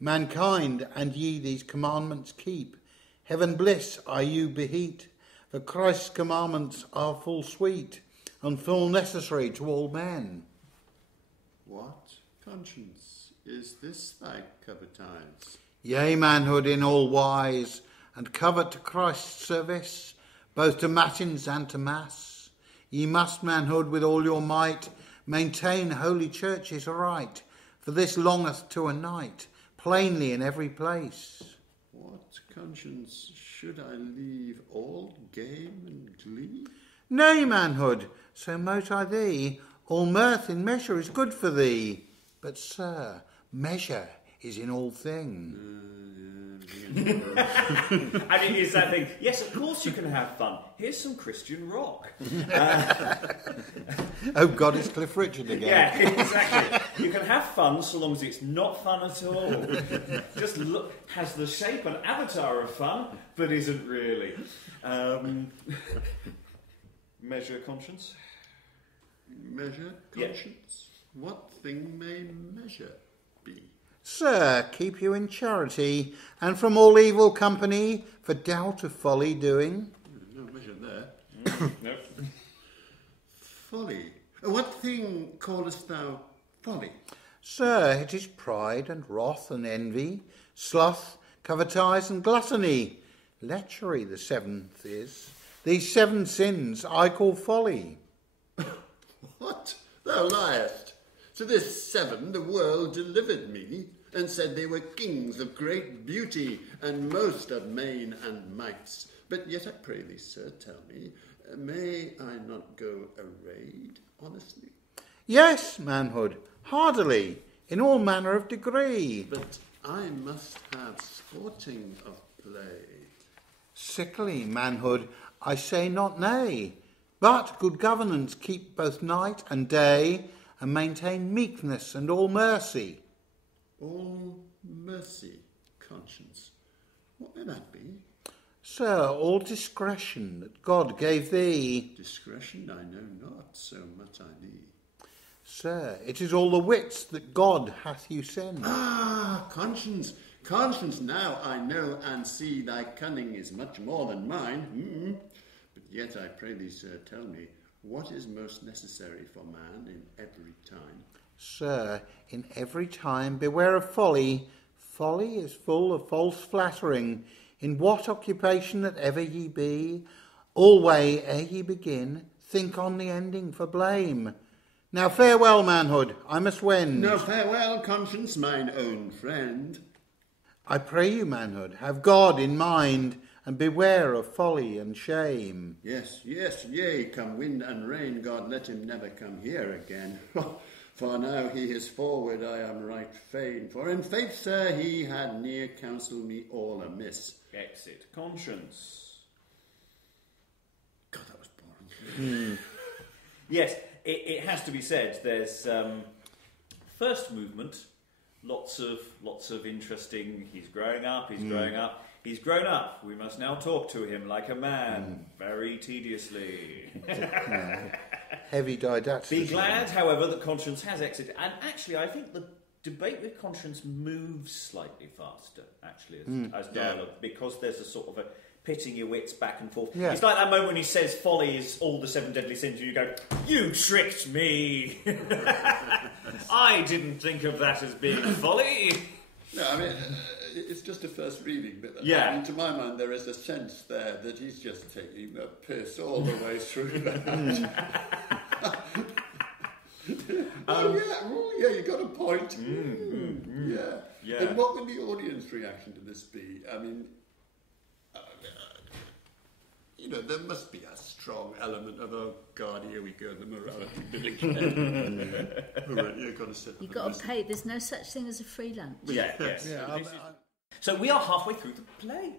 Mankind, and ye these commandments keep. Heaven bliss are you beheat. For Christ's commandments are full sweet, and full necessary to all men. What, conscience, is this thy covetise? Yea, manhood in all wise, and covet to Christ's service, both to matins and to mass. Ye must, manhood, with all your might, maintain holy churches aright, for this longeth to a night, plainly in every place. What, conscience, should I leave all game and glee? Nay, manhood, so mote I thee, all mirth in measure is good for thee. But, sir, measure is in all thing. I mean, it's that thing. Yes, of course you can have fun. Here's some Christian rock. Oh God, it's Cliff Richard again. Yeah, exactly. You can have fun so long as it's not fun at all. Just has the shape and avatar of fun, but isn't really. Measure conscience. Measure conscience? Yeah. What thing may measure be? Sir, keep you in charity, and from all evil company, for doubt of folly doing. No measure there. Nope. Folly. What thing callest thou folly? Sir, it is pride and wrath and envy, sloth, covetise and gluttony. Lechery the seventh is. These 7 sins I call folly. What? Thou liest. To this 7 the world delivered me, and said they were kings of great beauty, and most of main and mights. But yet I pray thee, sir, tell me, may I not go arrayed honestly? Yes, manhood, hardily, in all manner of degree. But I must have sporting of play. Sickly, manhood, I say not nay, but good governance keep both night and day, and maintain meekness and all mercy. All mercy, conscience. What may that be? Sir, all discretion that God gave thee. Discretion I know not, so much I thee. Sir, it is all the wits that God hath you sent. Ah, conscience, conscience, now I know and see thy cunning is much more than mine. But yet I pray thee, sir, tell me, what is most necessary for man in every time? Sir, in every time beware of folly. Folly is full of false flattering. In what occupation that ever ye be, Alway, ere ye begin, think on the ending for blame. Now farewell, manhood, I must wend. Now farewell, conscience, mine own friend. I pray you, manhood, have God in mind, and beware of folly and shame. Yes, yea, come wind and rain, God let him never come here again. For now he is forward, I am right fain. For in faith, sir, he had near counselled me all amiss. Exit conscience. God, that was boring. Yes, it has to be said. There's first movement. Lots of interesting. He's growing up. He's grown up. We must now talk to him like a man, very tediously. Heavy didacticism. Be glad, however, that conscience has exited. And actually, I think the debate with conscience moves slightly faster, actually, as dialogue, because there's a sort of a pitting your wits back and forth. Yeah. It's like that moment when he says folly is all the 7 deadly sins, and you go, you tricked me! I didn't think of that as being folly! No, I mean, it's just a first reading, but Yeah. I mean, to my mind, there is a sense there that he's just taking a piss all the way through that. Yeah, you got a point. Yeah. And what would the audience reaction to this be? I mean, there must be a strong element of, oh God, here we go, the morality bit again. All right, you've got to sit. You've got to pay. There's no such thing as a free lunch. Yes. So we are halfway through the play.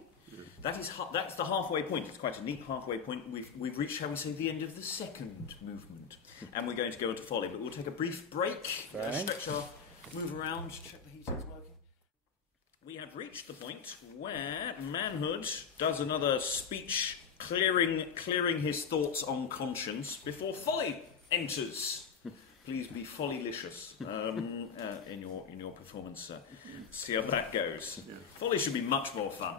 That's the halfway point. It's quite a neat halfway point. We've reached, shall we say, the end of the second movement, and we're going to go into folly. But we'll take a brief break, stretch our, move around, check the heating's working. We have reached the point where manhood does another speech, clearing his thoughts on conscience before folly enters. Please be follylicious in your performance. See how that goes. Yeah. Folly should be much more fun.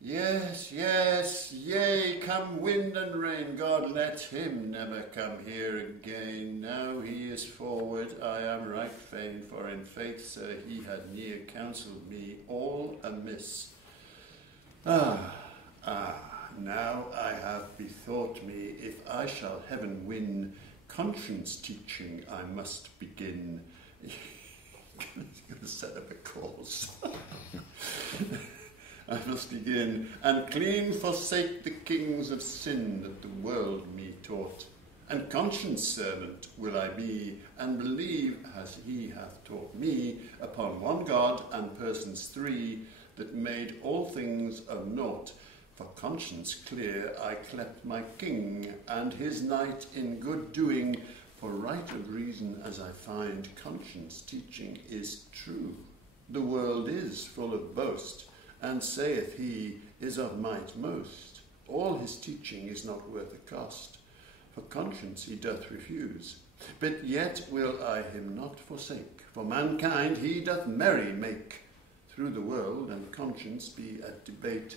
Yes, yea, come wind and rain, God let him never come here again. Now he is forward, I am right fain, for in faith, sir, he had near counselled me all amiss. Now I have bethought me, if I shall heaven win, conscience teaching I must begin. You're going to set up a course. I must begin, and clean forsake the kings of sin that the world me taught. And conscience servant will I be, and believe, as he hath taught me, upon one God and persons three, that made all things of naught. For conscience clear I clept my king, and his knight in good doing, for right of reason as I find, conscience teaching is true. The world is full of boast, and saith he is of might most. All his teaching is not worth a cost, for conscience he doth refuse. But yet will I him not forsake, for mankind he doth merry make. Through the world and conscience be at debate,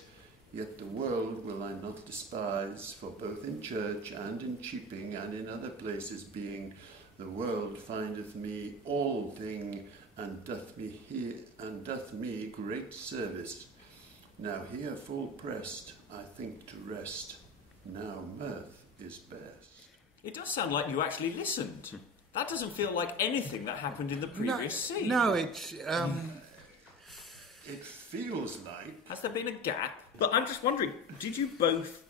yet the world will I not despise, for both in church and in cheaping and in other places being, the world findeth me all thing, and doth me great service. Now here full pressed, I think to rest. Now mirth is best. It does sound like you actually listened. That doesn't feel like anything that happened in the previous scene. No, it's... It feels like... Has there been a gap? But I'm just wondering, did you both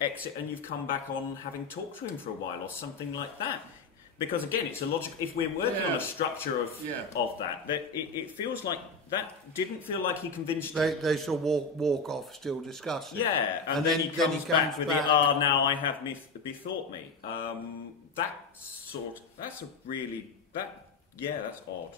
exit and you've come back on having talked to him for a while or something like that? Because again, it's a logic. If we're working on a structure of that it feels like that didn't feel like he convinced you. They sort of walk off still discussing. Yeah, and then he comes back with now I have bethought me. That's odd.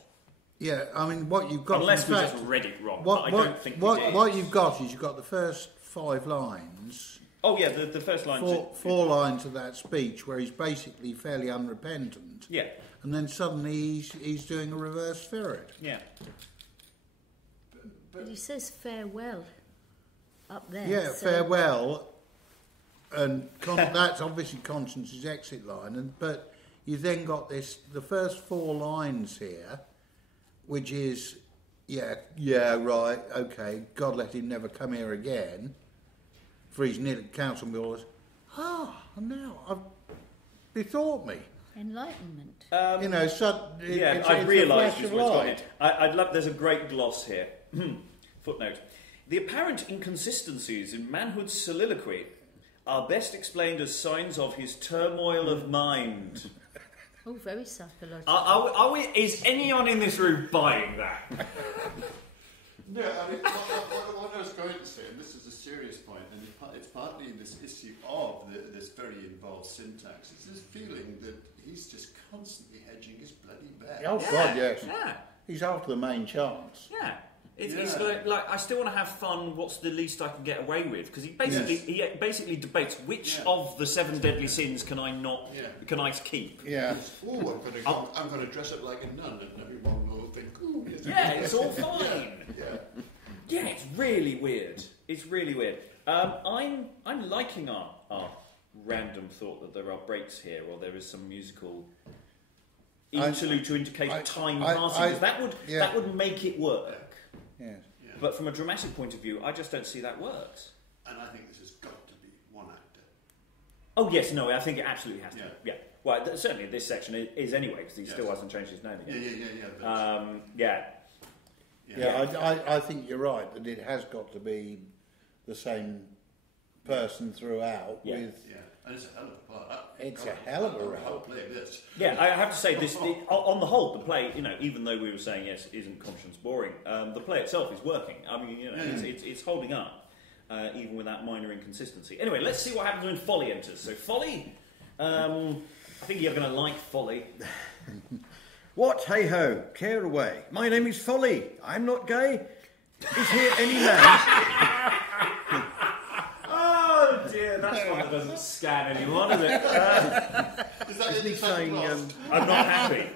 Yeah, I mean, what you've got... Unless we just read it wrong, but I don't think we did. What you've got is you've got the first 5 lines... Oh, yeah, the first line... Four lines of that speech where he's basically fairly unrepentant. Yeah. And then suddenly he's doing a reverse spirit. Yeah. But he says farewell up there. Yeah, so. Farewell. And that's obviously Constance's exit line. But you've then got the first 4 lines here, which is, yeah, right, okay, God let him never come here again. for his nearly counsel me all this. And now I've bethought me. Enlightenment. I've realised what's got it. I'd love. There's a great gloss here. Footnote: the apparent inconsistencies in manhood's soliloquy are best explained as signs of his turmoil of mind. Oh, very psychological. Are we? Is anyone in this room buying that? No, I mean, what I was going to say, and this is a serious point, and it's partly this issue of this very involved syntax, is this feeling that he's just constantly hedging his bloody bet. Oh, God, yes. Yeah. He's after the main chance. Yeah. It's like I still want to have fun. What's the least I can get away with? Because he basically debates which of the 7 deadly sins can I not can I keep? Yeah. I'm going to dress up like a nun, and everyone will think, "Ooh, it's all fine." Yeah, it's really weird. It's really weird. I'm liking our random thought that there are breaks here, or there is some musical interlude to indicate time passing. That would make it work. Yes. Yeah. But from a dramatic point of view, I just don't see that works. And I think this has got to be one actor. Oh, yes, no, I think it absolutely has to. Yeah. Yeah. Well, certainly this section is anyway, because he still hasn't changed his name again. I think you're right, that it has got to be the same person throughout with... Yeah, and it's a hell of a part. It's a hell of a role. I'll play this. Yeah, I have to say, on the whole, the play, even though we were saying, yes, isn't conscience boring, the play itself is working. I mean, it's holding up, even with that minor inconsistency. Anyway, let's see what happens when Folly enters. So, Folly, I think you're going to like Folly. What, hey-ho, care away. My name is Folly. I'm not gay. Is here any man... Oh dear, that's one that doesn't scan anyone, is it? Isn't he saying... I'm not happy.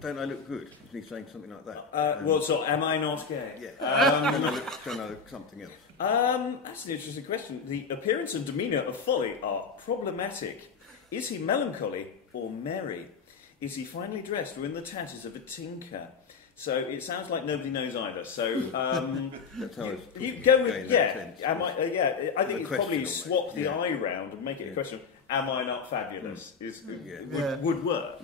Don't I look good? Isn't he saying something like that? Am I not gay? Yeah. Don't I look something else? That's an interesting question. The appearance and demeanour of Folly are problematic. Is he melancholy or merry? Is he finely dressed or in the tatters of a tinker? So it sounds like nobody knows either. So you go with I think it's probably swap the I round and make it a question of am I not fabulous? Would work.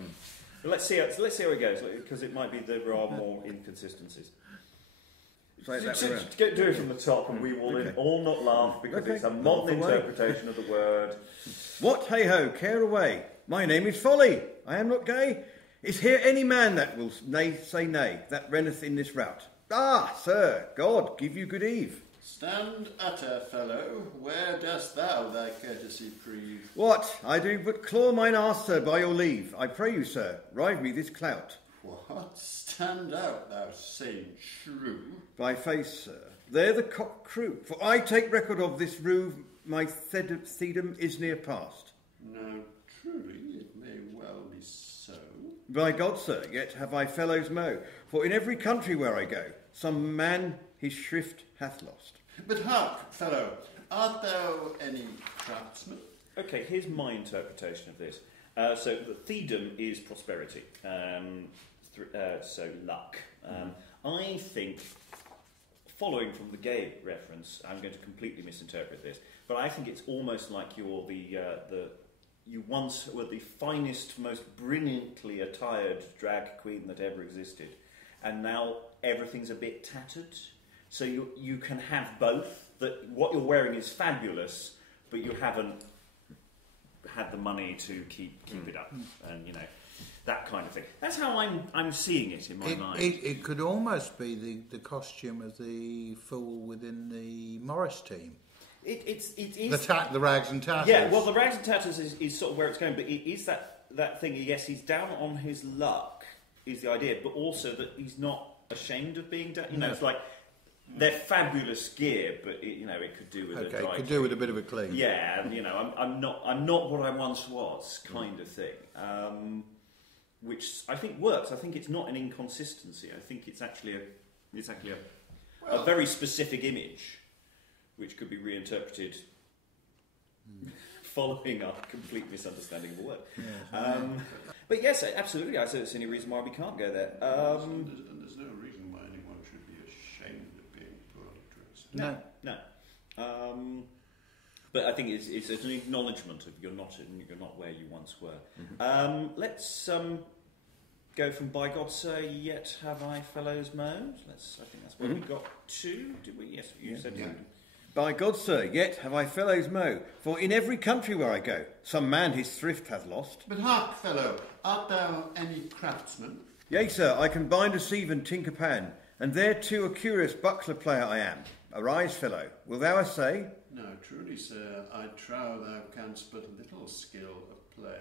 But let's see how it goes, because it might be there are more inconsistencies. Do it from the top, and we will all not laugh because it's a modern interpretation of the word. What, hey ho, care away. My name is Folly. I am not gay. Is here any man that will say nay, that renneth in this rout? Ah, sir, God give you good eve. Stand utter, fellow, where dost thou thy courtesy prove? What, I do but claw mine arse, sir, by your leave. I pray you, sir, rive me this clout. What, stand out, thou same shrew? By face, sir, there the cock crew, for I take record of this rue, my thedom is near past. No, truly, it may well be so. By God, sir, yet have I fellows mow, for in every country where I go, some man his shrift hath lost. But hark, fellow, art thou any craftsman? Okay, here's my interpretation of this. So the thedom is prosperity, so luck. I think, following from the gay reference, I'm going to completely misinterpret this, but I think it's almost like you're you once were the finest, most brilliantly attired drag queen that ever existed, and now everything's a bit tattered. So you can have both. That what you're wearing is fabulous, but you haven't had the money to keep it up, and that kind of thing. That's how I'm seeing it in my mind. It could almost be the costume of the fool within the Morris team. It is the rags and tatters. Yeah, well, the rags and tatters is sort of where it's going, but it is that thing. Yes, he's down on his luck is the idea, but also that he's not ashamed of being down. It's like they're fabulous gear, but it could do with it could do with a bit of a clean. Yeah, and I'm not what I once was, kind of thing. Which I think works. I think it's not an inconsistency. I think it's actually a very specific image, which could be reinterpreted following our complete misunderstanding of the word. Yes. But yes, absolutely, I don't see any reason why we can't go there. And there's no reason why anyone should be ashamed of being poorly dressed. No. But I think it's an acknowledgement of you're not where you once were. Let's go from by God say, yet have I fellows mowed. I think that's where we got to. Did we? Yes, you said. Yeah. By God, sir, yet have I fellows mow, for in every country where I go, some man his thrift hath lost. But hark, fellow, art thou any craftsman? Yea, sir, I can bind a sieve and tink a pan, and there too a curious buckler player I am. Arise, fellow, will thou assay? No, truly, sir, I trow thou canst but little skill of play.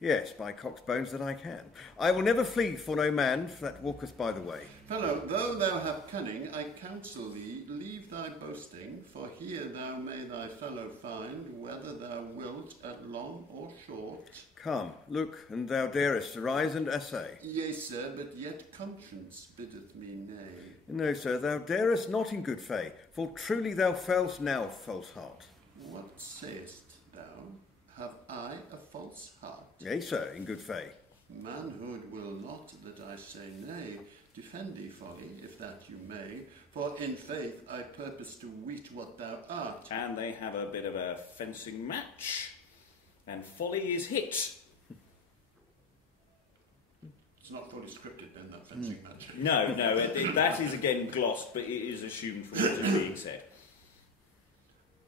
Yes, by cock's bones that I can. I will never flee for no man that walketh by the way. Fellow, though thou have cunning, I counsel thee, leave thy boasting, for here thou may thy fellow find, whether thou wilt at long or short. Come, look, and thou darest arise and assay. Yea, sir, but yet conscience biddeth me nay. No, sir, thou darest not in good fay, for truly thou failst now, false heart. What sayest thou? Have I a false heart? Yea, sir, in good fay. Manhood will not that I say nay. Defend thee, folly, if that you may. For in faith I purpose to weet what thou art. And they have a bit of a fencing match, and Folly is hit. It's not fully scripted then, that fencing match. No, that is again glossed, but it is assumed from what is being said.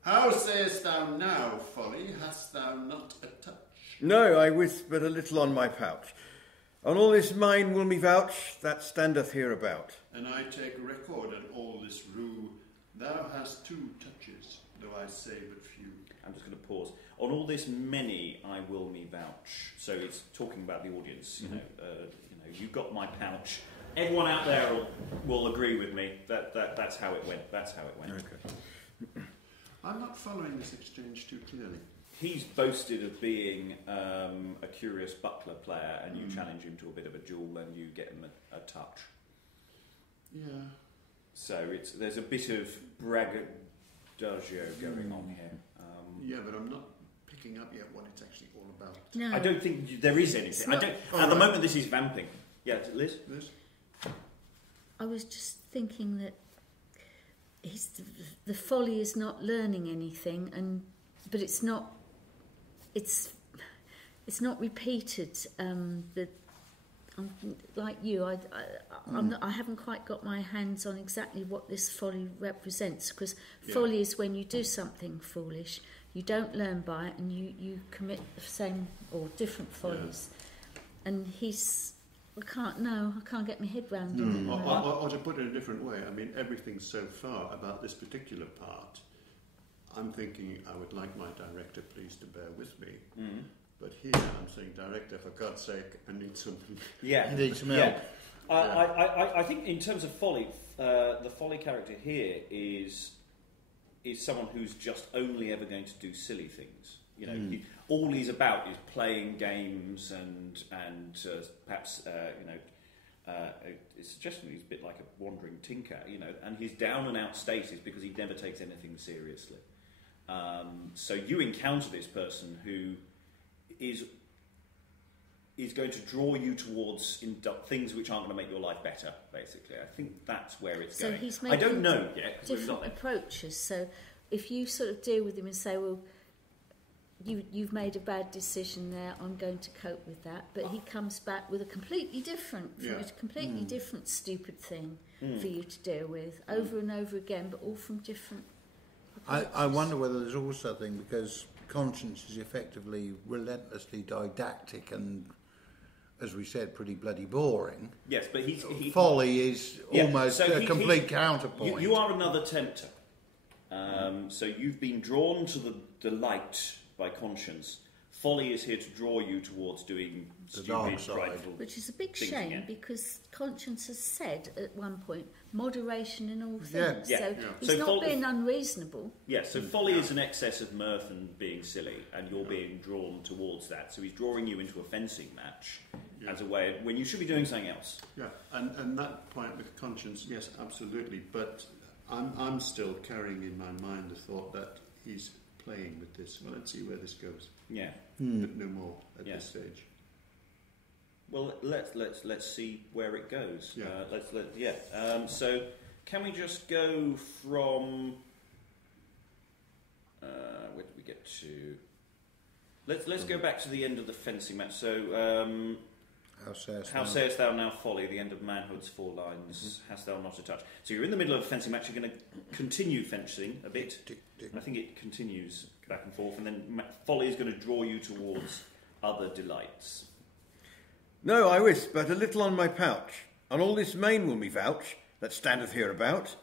How sayest thou now, folly? Hast thou not a touch? No, I wist but a little on my pouch. On all this mine will me vouch, that standeth hereabout. And I take record on all this rue. Thou hast 2 touches, though I say but few. I'm just going to pause. On all this many I will me vouch. So it's talking about the audience. You know, you got my pouch. Everyone out there will agree with me that that's how it went. That's how it went. Okay. I'm not following this exchange too clearly. He's boasted of being a curious buckler player, and you challenge him to a bit of a duel, and you get him a touch. Yeah. So there's a bit of braggadocio going on here. Yeah, but I'm not picking up yet what it's actually all about. No. I don't think there is anything. At the moment, this is vamping. Yeah, Liz? I was just thinking that the folly is not learning anything, but it's not repeated. Like you, I haven't quite got my hands on exactly what this folly represents, because folly is when you do something foolish, you don't learn by it, and you commit the same or different follies. And I can't get my head round it. Or to put it a different way, I mean, everything so far about this particular part, I'm thinking I would like my director please to bear with me. But here I'm saying, director, for God's sake, I need something. Yeah, I need some help. I think in terms of folly, the folly character here is someone who's just only ever going to do silly things. You know, all he's about is playing games and perhaps it's suggesting he's a bit like a wandering tinker. You know, and his down and out state is because he never takes anything seriously. So you encounter this person who is going to draw you towards things which aren't going to make your life better, basically. I think that's where it's going. He's I don't know yet. Different approaches. So if you sort of deal with him and say, well, you've made a bad decision there, I'm going to cope with that. But he comes back with a completely different different stupid thing for you to deal with over and over again, but all from different approaches. I wonder whether there's also a thing, because conscience is effectively relentlessly didactic and, as we said, pretty bloody boring. Yes, but folly is almost a complete counterpoint. You are another tempter. So you've been drawn to the light by conscience. Folly is here to draw you towards doing stupid, frightful, which is a big things shame again. Because conscience has said at one point moderation in all things. Yeah. So he's So not being unreasonable. Yes, so folly is an excess of mirth and being silly, and you're being drawn towards that. So he's drawing you into a fencing match as a way of, when you should be doing something else. Yeah, and that point with conscience, yes, absolutely. But I'm still carrying in my mind the thought that he's playing with this. Well, let's see where this goes. Yeah. But no more at this stage. Well, let's see where it goes. Yeah. So can we just go from get to... Let's go back to the end of the fencing match. So, how sayest thou now, Folly, the end of manhood's 4 lines, hast thou not a touch? So you're in the middle of a fencing match, you're going to continue fencing a bit. I think it continues back and forth, and then Folly is going to draw you towards other delights. No, I wis, but a little on my pouch. On all this main will me vouch, that standeth hereabout.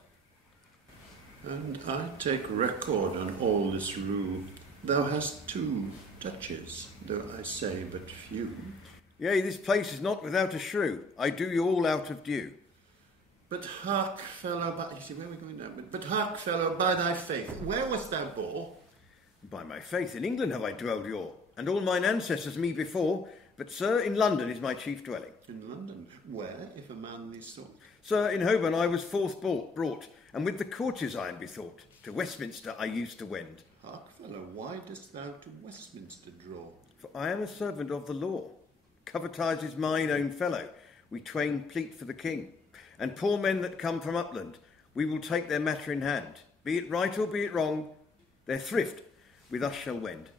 And I take record on all this rue. Thou hast 2 touches, though I say but few. Yea, this place is not without a shrew. I do you all out of due. But hark, fellow, by... You see, where are we going now? But hark, fellow, by thy faith, where wast thou born? By my faith, in England have I dwelled yore, and all mine ancestors me before. But, sir, in London is my chief dwelling. In London? Where, if a manly sort? Sir, in Holborn I was forth brought, and with the courtiers I am bethought. To Westminster I used to wend. Hark, fellow, why dost thou to Westminster draw? For I am a servant of the law. Covetise is mine own fellow. We twain plead for the king. And poor men that come from upland, we will take their matter in hand. Be it right or be it wrong, their thrift with us shall wend.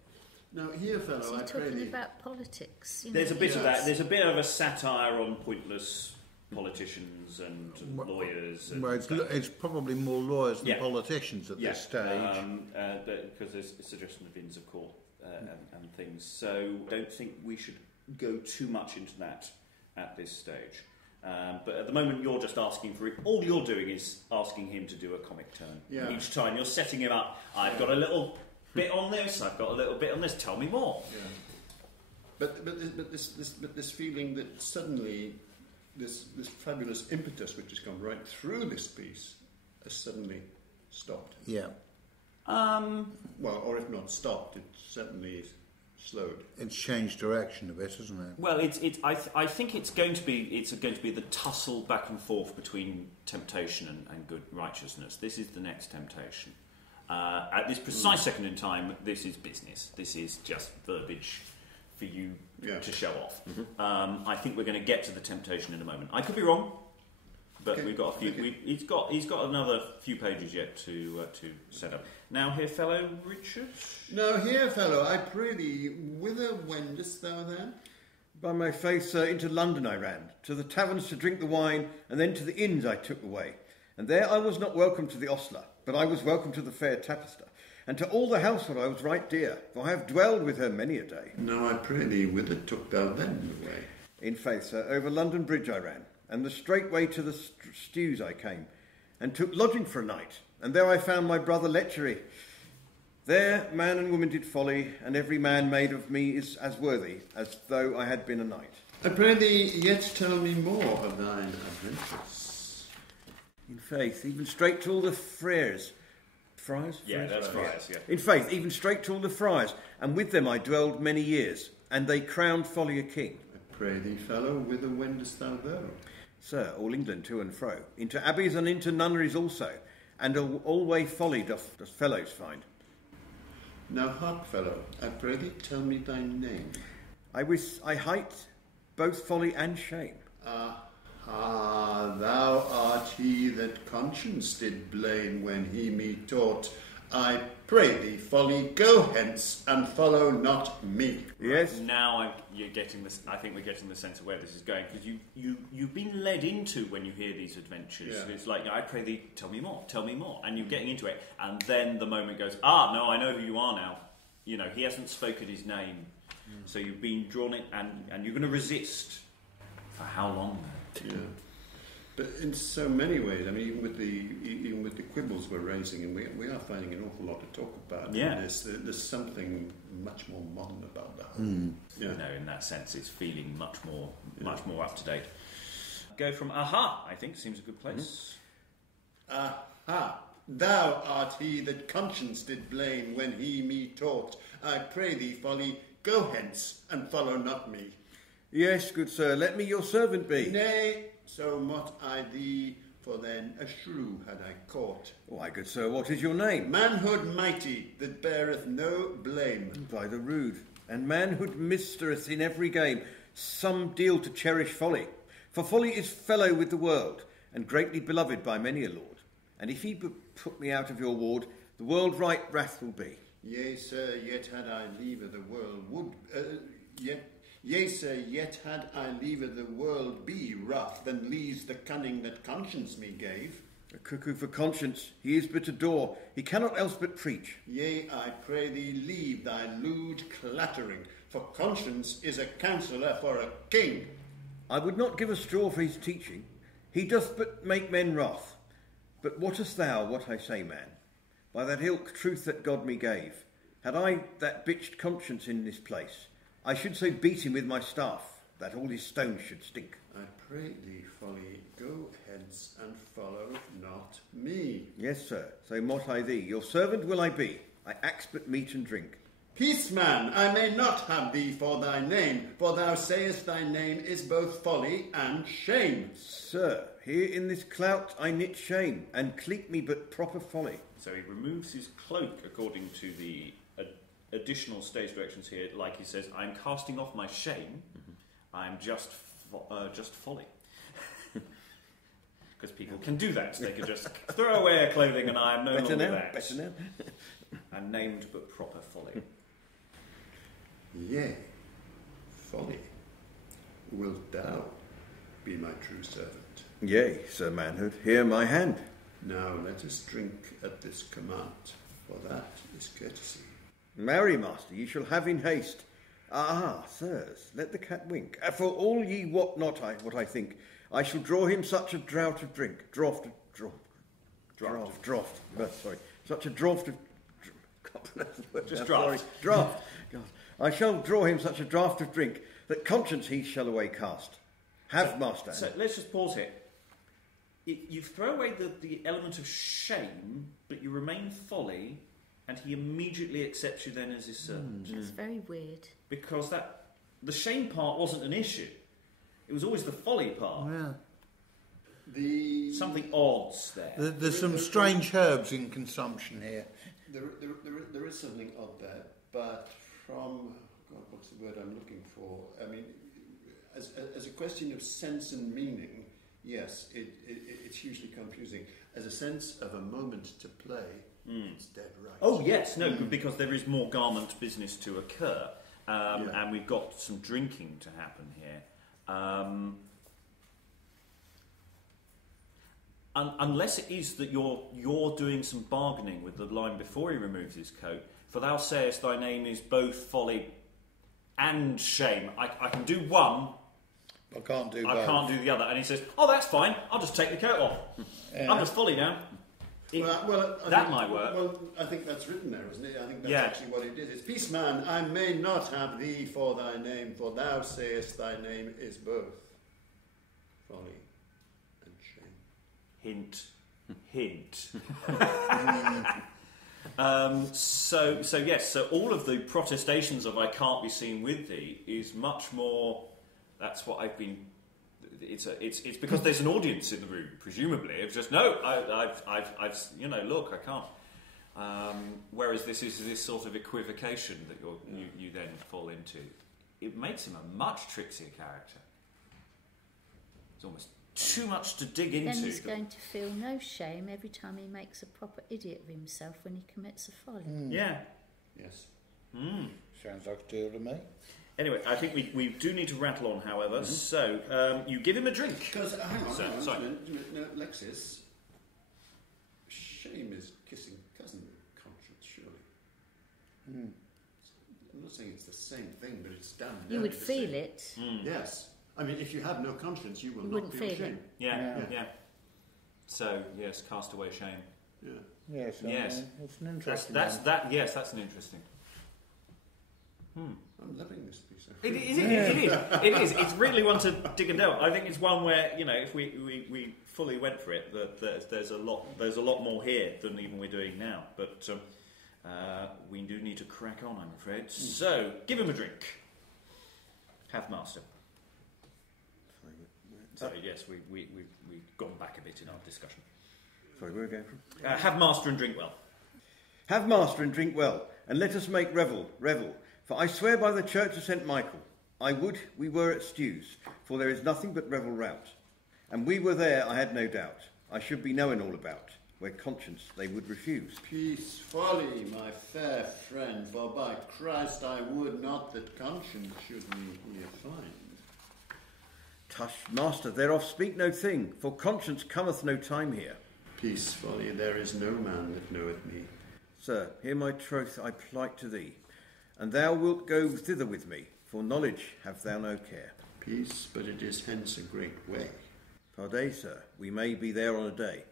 Now, here, fellow, I pray talking thee... about politics. There's a bit of that. There's a bit of a satire on pointless politicians and lawyers. And well, it's probably more lawyers than politicians at this stage. Because there's a suggestion of Inns of Court and things. So I don't think we should go too much into that at this stage. But at the moment, you're just asking for it. All you're doing is asking him to do a comic turn. Yeah. Each time you're setting him up. I've got a little bit on this. I've got a little bit on this. Tell me more. Yeah. But this feeling that suddenly this fabulous impetus which has gone right through this piece has suddenly stopped. Yeah. Well, or if not stopped, it certainly slowed. It's changed direction a bit, hasn't it? Well, I think it's going to be the tussle back and forth between temptation and good righteousness. This is the next temptation. At this precise second in time, this is business. This is just verbiage for you to show off. Mm-hmm. I think we're going to get to the temptation in a moment. I could be wrong, but we've got a few. He's got another few pages yet to set up. Now, here, fellow Richard. Now, here, fellow, I pray thee, whither wendest thou then? By my faith, sir, into London I ran, to the taverns to drink the wine, and then to the inns I took the way. And there I was not welcome to the ostler, but I was welcome to the fair tapester. And to all the household I was right dear, for I have dwelled with her many a day. Now I pray thee, whither took thou then the way? In faith, sir, over London Bridge I ran, and the straight way to the stews I came, and took lodging for a night, and there I found my brother lechery. There man and woman did folly, and every man made of me is as worthy as though I had been a knight. I pray thee, yet tell me more of thine adventures. In faith, even straight to all the friars. Friars? Yeah, that's friars, yeah. In faith, even straight to all the friars, and with them I dwelled many years, and they crowned folly a king. I pray thee, fellow, whither wendest thou though? Sir, all England to and fro, into abbeys and into nunneries also, and alway folly doth fellows find. Now hark, fellow, I pray thee, tell me thy name. I wish I hight both folly and shame. Thou art he that conscience did blame when he me taught. I pray thee, folly, go hence and follow not me. Yes. Now you're getting this. I think we're getting the sense of where this is going, because you've been led into when you hear these adventures. Yeah. It's like, I pray thee, tell me more, and you're getting into it, and then the moment goes, no, I know who you are now. You know, he hasn't spoken his name, so you've been drawn in, and you're going to resist. For how long? Yeah. But in so many ways, I mean, even with the quibbles we're raising, and we are finding an awful lot to talk about. Yeah. There's something much more modern about that. Yeah. You know, in that sense, it's feeling much more up to date. Go from aha, I think, seems a good place. Aha! Thou art he that conscience did blame when he me taught. I pray thee, folly, go hence and follow not me. Yes, good sir, let me your servant be. Nay, so mot I thee, for then a shrew had I caught. Why, good sir, what is your name? Manhood mighty, that beareth no blame. By the rude, and manhood mistereth in every game, some deal to cherish folly. For folly is fellow with the world, and greatly beloved by many a lord. And if he put me out of your ward, the world right wrath will be. Yea, sir, yet had I leave of the world Yea, sir, yet had I leave of the world be rough than lees the cunning that conscience me gave. A cuckoo for conscience, he is but a door, he cannot else but preach. Yea, I pray thee, leave thy lewd clattering, for conscience is a counsellor for a king. I would not give a straw for his teaching, he doth but make men wrath. But wottest thou what I say, man? By that ilk truth that God me gave, had I that bitched conscience in this place, I should so beat him with my staff, that all his stones should stink. I pray thee, folly, go hence and follow not me. Yes, sir, so mot I thee, your servant will I be, I axe but meat and drink. Peace, man, I may not have thee for thy name, for thou sayest thy name is both folly and shame. Sir, here in this clout I knit shame, and cleek me but proper folly. So he removes his cloak according to the additional stage directions here. Like he says, I'm casting off my shame. I'm just folly. Because people can do that. They can just throw away their clothing and I am no longer that. Better now. I'm named but proper folly. Yea, folly, wilt thou be my true servant? Yea, sir manhood, here my hand. Now let us drink at this command, for that is courtesy. Marry, master, ye shall have in haste. Ah, sirs, let the cat wink. For all ye wot not what I think, I shall draw him such a draught of drink. Draught. Such a draught of... Just draught. Draught. God. I shall draw him such a draught of drink, that conscience he shall away cast. Have, master. So let's just pause here. You throw away the element of shame, but you remain folly, and he immediately accepts you then as his servant. That's very weird. Because the shame part wasn't an issue. It was always the folly part. Yeah. Something odds there. There's some strange herbs in consumption here. There is something odd there, but from... God, what's the word I'm looking for? I mean, as a question of sense and meaning, yes, it's hugely confusing. As a sense of a moment to play, it's dead right. Oh, yes, no, because there is more garment business to occur, and we've got some drinking to happen here. Unless it is that you're doing some bargaining with the line before he removes his coat, for thou sayest thy name is both folly and shame. I can do one, I can't do I both. can't do the other. And he says, oh, that's fine, I'll just take the coat off. I'm just folly now. That might work. Well, I think that's written there, isn't it? I think that's actually what it is. It's, peace, man, I may not have thee for thy name, for thou sayest thy name is both folly and shame. Hint. So all of the protestations of I can't be seen with thee is much more. That's what I've been. It's because there's an audience in the room, presumably. It's just no. I've look, I can't. Whereas this is this sort of equivocation that you then fall into. It makes him a much trixier character. It's almost too much to dig into. Then he's going to feel no shame every time he makes a proper idiot of himself when he commits a folly. Yeah. Yes. Sounds like a deal to me. Anyway, I think we do need to rattle on, however. So, you give him a drink. Because, hang on, Sorry. no, Lexis, shame is kissing cousin conscience, surely. I'm not saying it's the same thing, but it's damn You near would the feel same. it. Yes. I mean, if you have no conscience, you will not wouldn't feel shame. it. Yeah. So, yes, cast away shame. Yeah. Yes. Yes. It's an interesting That's one. that. Yes, that's an interesting. I'm loving this piece. It is. It's really one to dig and delve. I think it's one where if we fully went for it, that there's a lot more here than even we're doing now. But we do need to crack on, I'm afraid. So give him a drink. Have master. Sorry, yes, we've gone back a bit in our discussion. Sorry, where are we going from? Have master and drink well. Have master and drink well, and let us make revel. For I swear by the church of St. Michael, I would we were at Stew's, for there is nothing but revel rout. And we were there, I had no doubt. I should be knowing all about. where conscience they would refuse. Peace, folly, my fair friend, for by Christ I would not that conscience should me here find. Tush, master, thereof speak no thing, for conscience cometh no time here. Peace, folly, there is no man that knoweth me. Sir, hear my troth I plight to thee, and thou wilt go thither with me, for knowledge have thou no care. Peace, but it is hence a great way. Pardie, sir, we may be there on a day.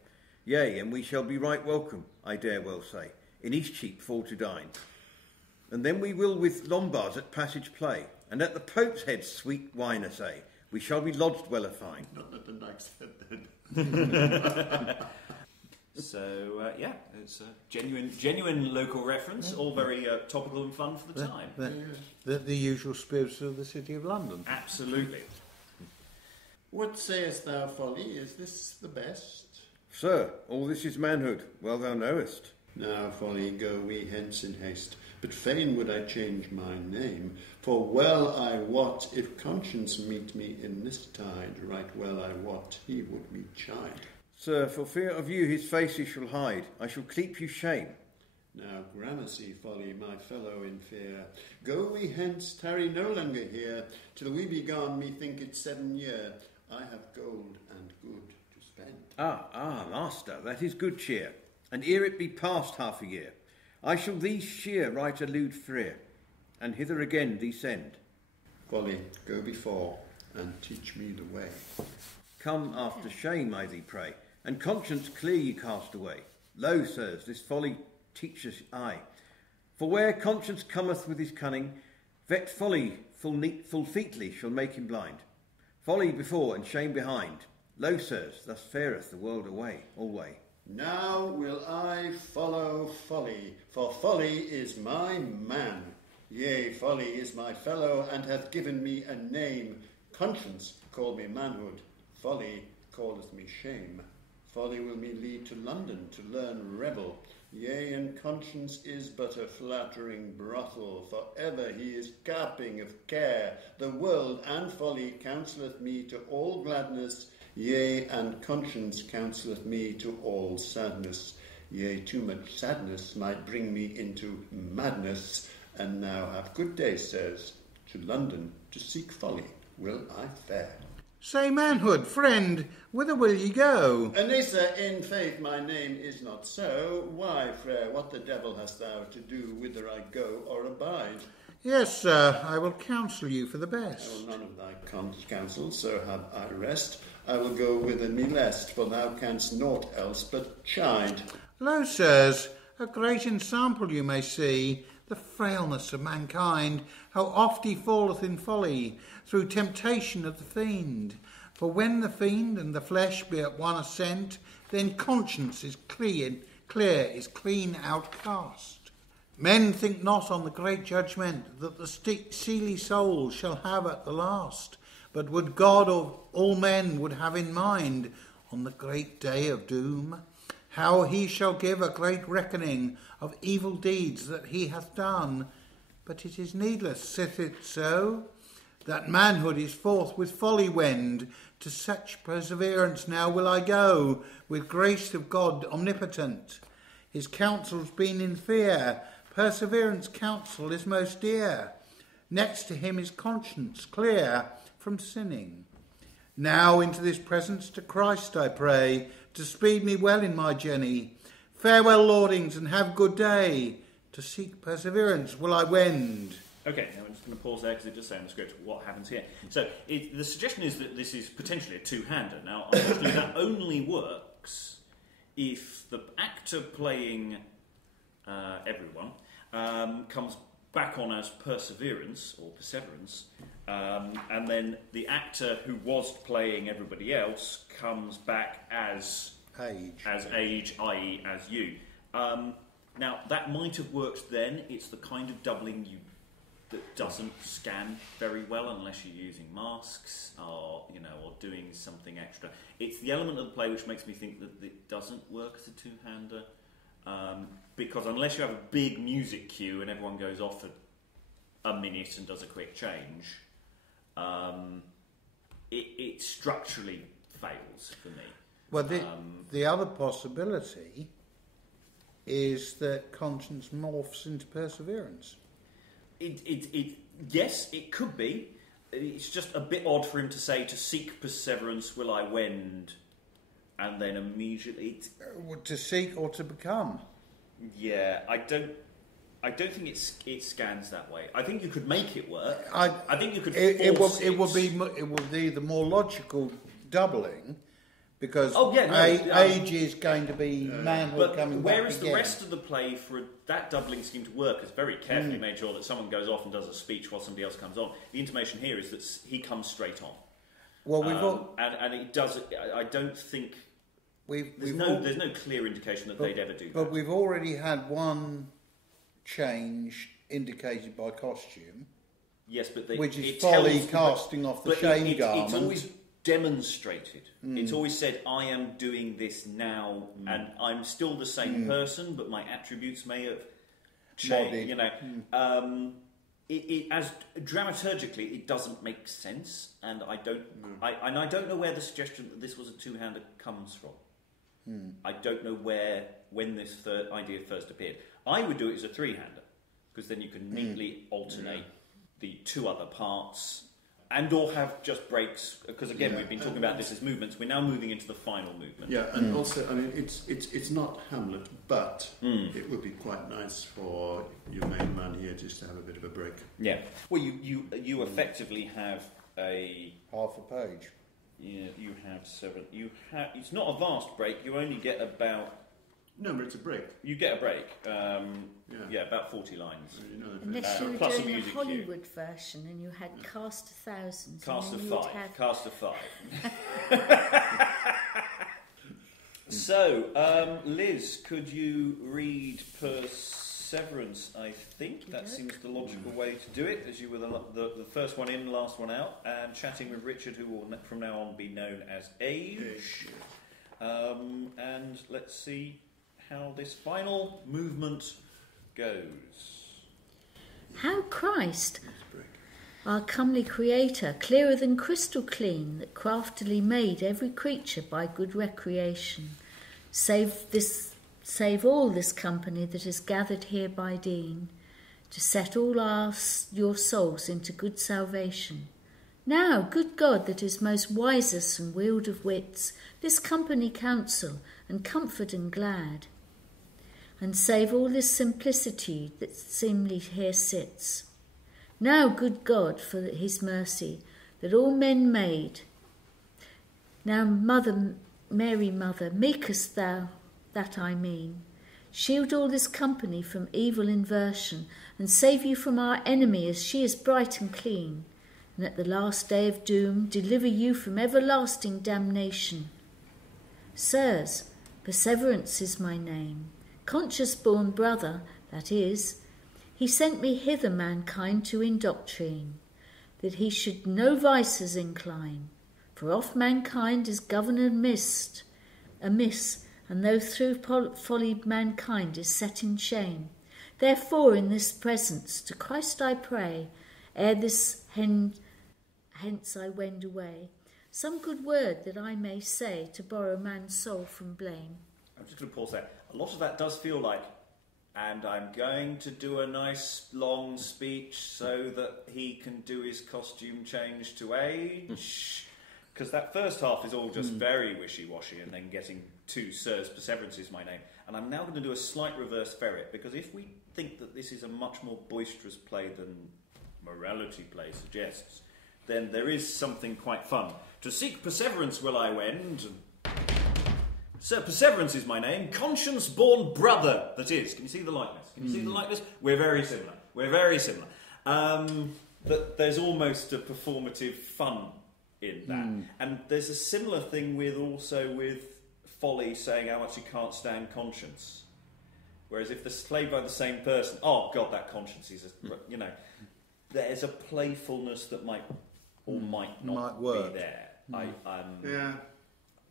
Yea, and we shall be right welcome, I dare well say, in Eastcheap fall to dine. And then we will with Lombards at passage play, and at the Pope's head sweet wine assay. We shall be lodged well afine. Not at the Knight's Head then. So, it's a genuine local reference, all very topical and fun for the time. The usual spirits of the City of London. Absolutely. What sayest thou, folly? Is this the best? Sir, all this is manhood, well thou knowest. Now, folly, go we hence in haste. But fain would I change my name, for well I wot, if conscience meet me in this tide, right well I wot he would me chide. Sir, for fear of you his face he shall hide, I shall keep you shame. Now, gramercy, folly, my fellow in fear, go we hence, tarry no longer here, till we be gone, methink it's 7 year. I have gold and good to spend. Ah, master, that is good cheer, and ere it be past half a year, I shall thee shear right a lewd freer, and hither again thee send. Folly, go before, and teach me the way. Come after shame, I thee pray, and conscience clear ye cast away. Lo, sirs, this folly teacheth I. For where conscience cometh with his cunning, vet folly full featly shall make him blind. Folly before and shame behind. Lo, sirs, thus fareth the world away, alway. Now will I follow folly, for folly is my man. Yea, folly is my fellow, and hath given me a name. Conscience called me manhood, folly calleth me shame. Folly will me lead to London to learn revel. Yea, and conscience is but a flattering brothel, for ever he is carping of care. The world and folly counselleth me to all gladness, yea, and conscience counselleth me to all sadness. Yea, too much sadness might bring me into madness. And now have good day, sirs, to London to seek folly will I fare. Say, manhood, friend, whither will ye go? Anissa, in faith my name is not so. Why, Frere, what the devil hast thou to do whither I go or abide? Yes, sir, I will counsel you for the I best. will none of thy counsel, so have I rest. I will go whither me lest, for thou canst naught else but chide. Lo, sirs, a great ensample you may see, the frailness of mankind, how oft he falleth in folly, through temptation of the fiend. For when the fiend and the flesh be at one assent, then conscience is clear is clean outcast. Men think not on the great judgment that the seely soul shall have at the last, but would God of all men would have in mind on the great day of doom, how he shall give a great reckoning of evil deeds that he hath done. But it is needless, sith it so, that manhood is forth with folly wend. To such perseverance now will I go, with grace of God omnipotent. His counsel's been in fear, perseverance counsel is most dear. Next to him is conscience clear from sinning. Now into this presence to Christ I pray, to speed me well in my journey. Farewell, lordings, and have good day. To seek perseverance will I wend. Okay, now I'm just going to pause there because it does say in the script what happens here. So the suggestion is that this is potentially a two-hander. Now, unfortunately, that only works if the actor playing everyone comes back on as Perseverance, and then the actor who was playing everybody else comes back as Age, i.e. as you. Now, that might have worked then. It's the kind of doubling that doesn't scan very well unless you're using masks or doing something extra. It's the element of the play which makes me think that it doesn't work as a two-hander, because unless you have a big music cue and everyone goes off for a minute and does a quick change, it structurally fails for me. Well, the other possibility is that conscience morphs into perseverance. Yes, it could be. It's just a bit odd for him to say, to seek perseverance will I wend, and then immediately... To seek or to become. Yeah, I don't think it scans that way. I think you could make it work. I think you could force it. It will be the more logical doubling, because age is going to be manhood coming back again. Whereas the rest of the play, for that doubling scheme to work, has very carefully made sure that someone goes off and does a speech while somebody else comes on. The intimation here is that he comes straight on. Well, we've and it does. I don't think there's no clear indication that they'd ever do that. But we've already had one change indicated by costume. Yes, but which is Folly casting off the shame garment. It's always demonstrated. It's always said, I am doing this now, and I'm still the same person, but my attributes may have changed. You know, as dramaturgically, it doesn't make sense, and I don't know where the suggestion that this was a two-hander comes from. I don't know when this idea first appeared. I would do it as a three-hander, because then you can neatly alternate the two other parts, and or have just breaks, because again we've been talking about this as movements. We're now moving into the final movement. Yeah, and also, I mean, it's not Hamlet, but it would be quite nice for your main man here just to have a bit of a break. Yeah. Well, you effectively have a half a page. Yeah, you have 7. It's not a vast break. You only get about. No, but it's a break. You get a break. About 40 lines. Unless you were plus doing a Hollywood cue. version and you had cast of thousands. Cast of 5. Have... Cast of 5. So, Liz, could you read Perseverance? I think that seems the logical way to do it, as you were the first one in, last one out, and chatting with Richard, who will from now on be known as Age. And let's see how this final movement goes. How Christ, our comely creator, clearer than crystal clean, that craftily made every creature by good recreation, save all this company that is gathered here by Dean, to set all your souls into good salvation. Now, good God, that is most wisest and wield of wits, this company counsel and comfort and glad, and save all this simplicity that seemly here sits. Now, good God, for his mercy, that all men made. Now, Mary Mother, meekest thou, that I mean, shield all this company from evil inversion, and save you from our enemy as she is bright and clean, and at the last day of doom deliver you from everlasting damnation. Sirs, Perseverance is my name, conscious-born brother, that is. He sent me hither mankind to indoctrine, that he should no vices incline, for oft mankind is governed amiss, and though through folly mankind is set in shame. Therefore in this presence to Christ I pray, ere this hence I wend away, some good word that I may say to borrow man's soul from blame. I'm just going to pause there. A lot of that does feel like, and I'm going to do a nice long speech so that he can do his costume change to Age. Because that first half is all just very wishy-washy, and then getting to Sirs, Perseverance is my name. And I'm now going to do a slight reverse ferret, because if we think that this is a much more boisterous play than morality play suggests, then there is something quite fun. To seek perseverance will I wend. Sir, Perseverance is my name, conscience-born brother, that is. Can you see the likeness? Can you see the likeness? We're very similar. We're very similar. But there's almost a performative fun in that. And there's a similar thing with Folly saying how much he can't stand conscience. Whereas if they're played by the same person, oh God, that conscience is, there's a playfulness that might or might not be there.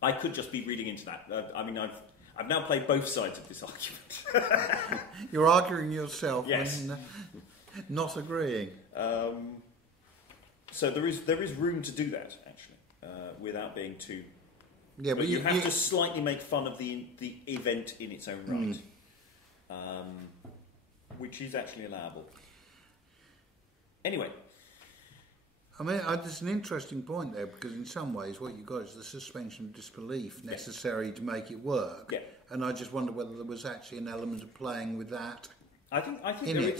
I could just be reading into that. I've now played both sides of this argument. You're arguing yourself, yes, and not agreeing. So there is room to do that actually, without being too Yeah, but you have to slightly make fun of the event in its own right, which is actually allowable. Anyway. I mean, there's an interesting point there, because in some ways what you got is the suspension of disbelief necessary to make it work. Yeah. And I just wonder whether there was actually an element of playing with that. I think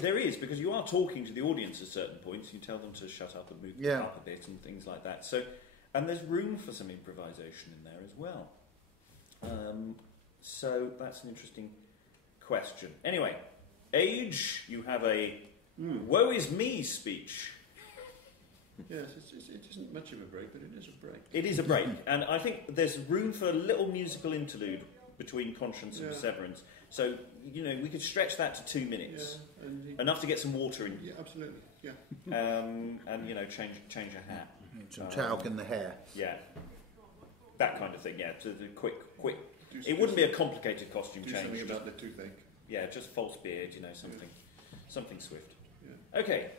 there is, because you are talking to the audience at certain points. You tell them to shut up and move up a bit and things like that. So, and there's room for some improvisation in there as well. So that's an interesting question. Anyway, age, you have a woe is me speech. Yes, it isn't much of a break, but it is a break. It is a break, and I think there's room for a little musical interlude between Conscience and Perseverance. So, we could stretch that to 2 minutes. Yeah, and enough to get some water in. Yeah, absolutely, yeah. And, change a hat. Some talc in the hair. Yeah. That kind of thing, yeah. To the quick. It wouldn't be a complicated costume change. Something about the toothache. Yeah, just false beard, something swift. Yeah. Okay.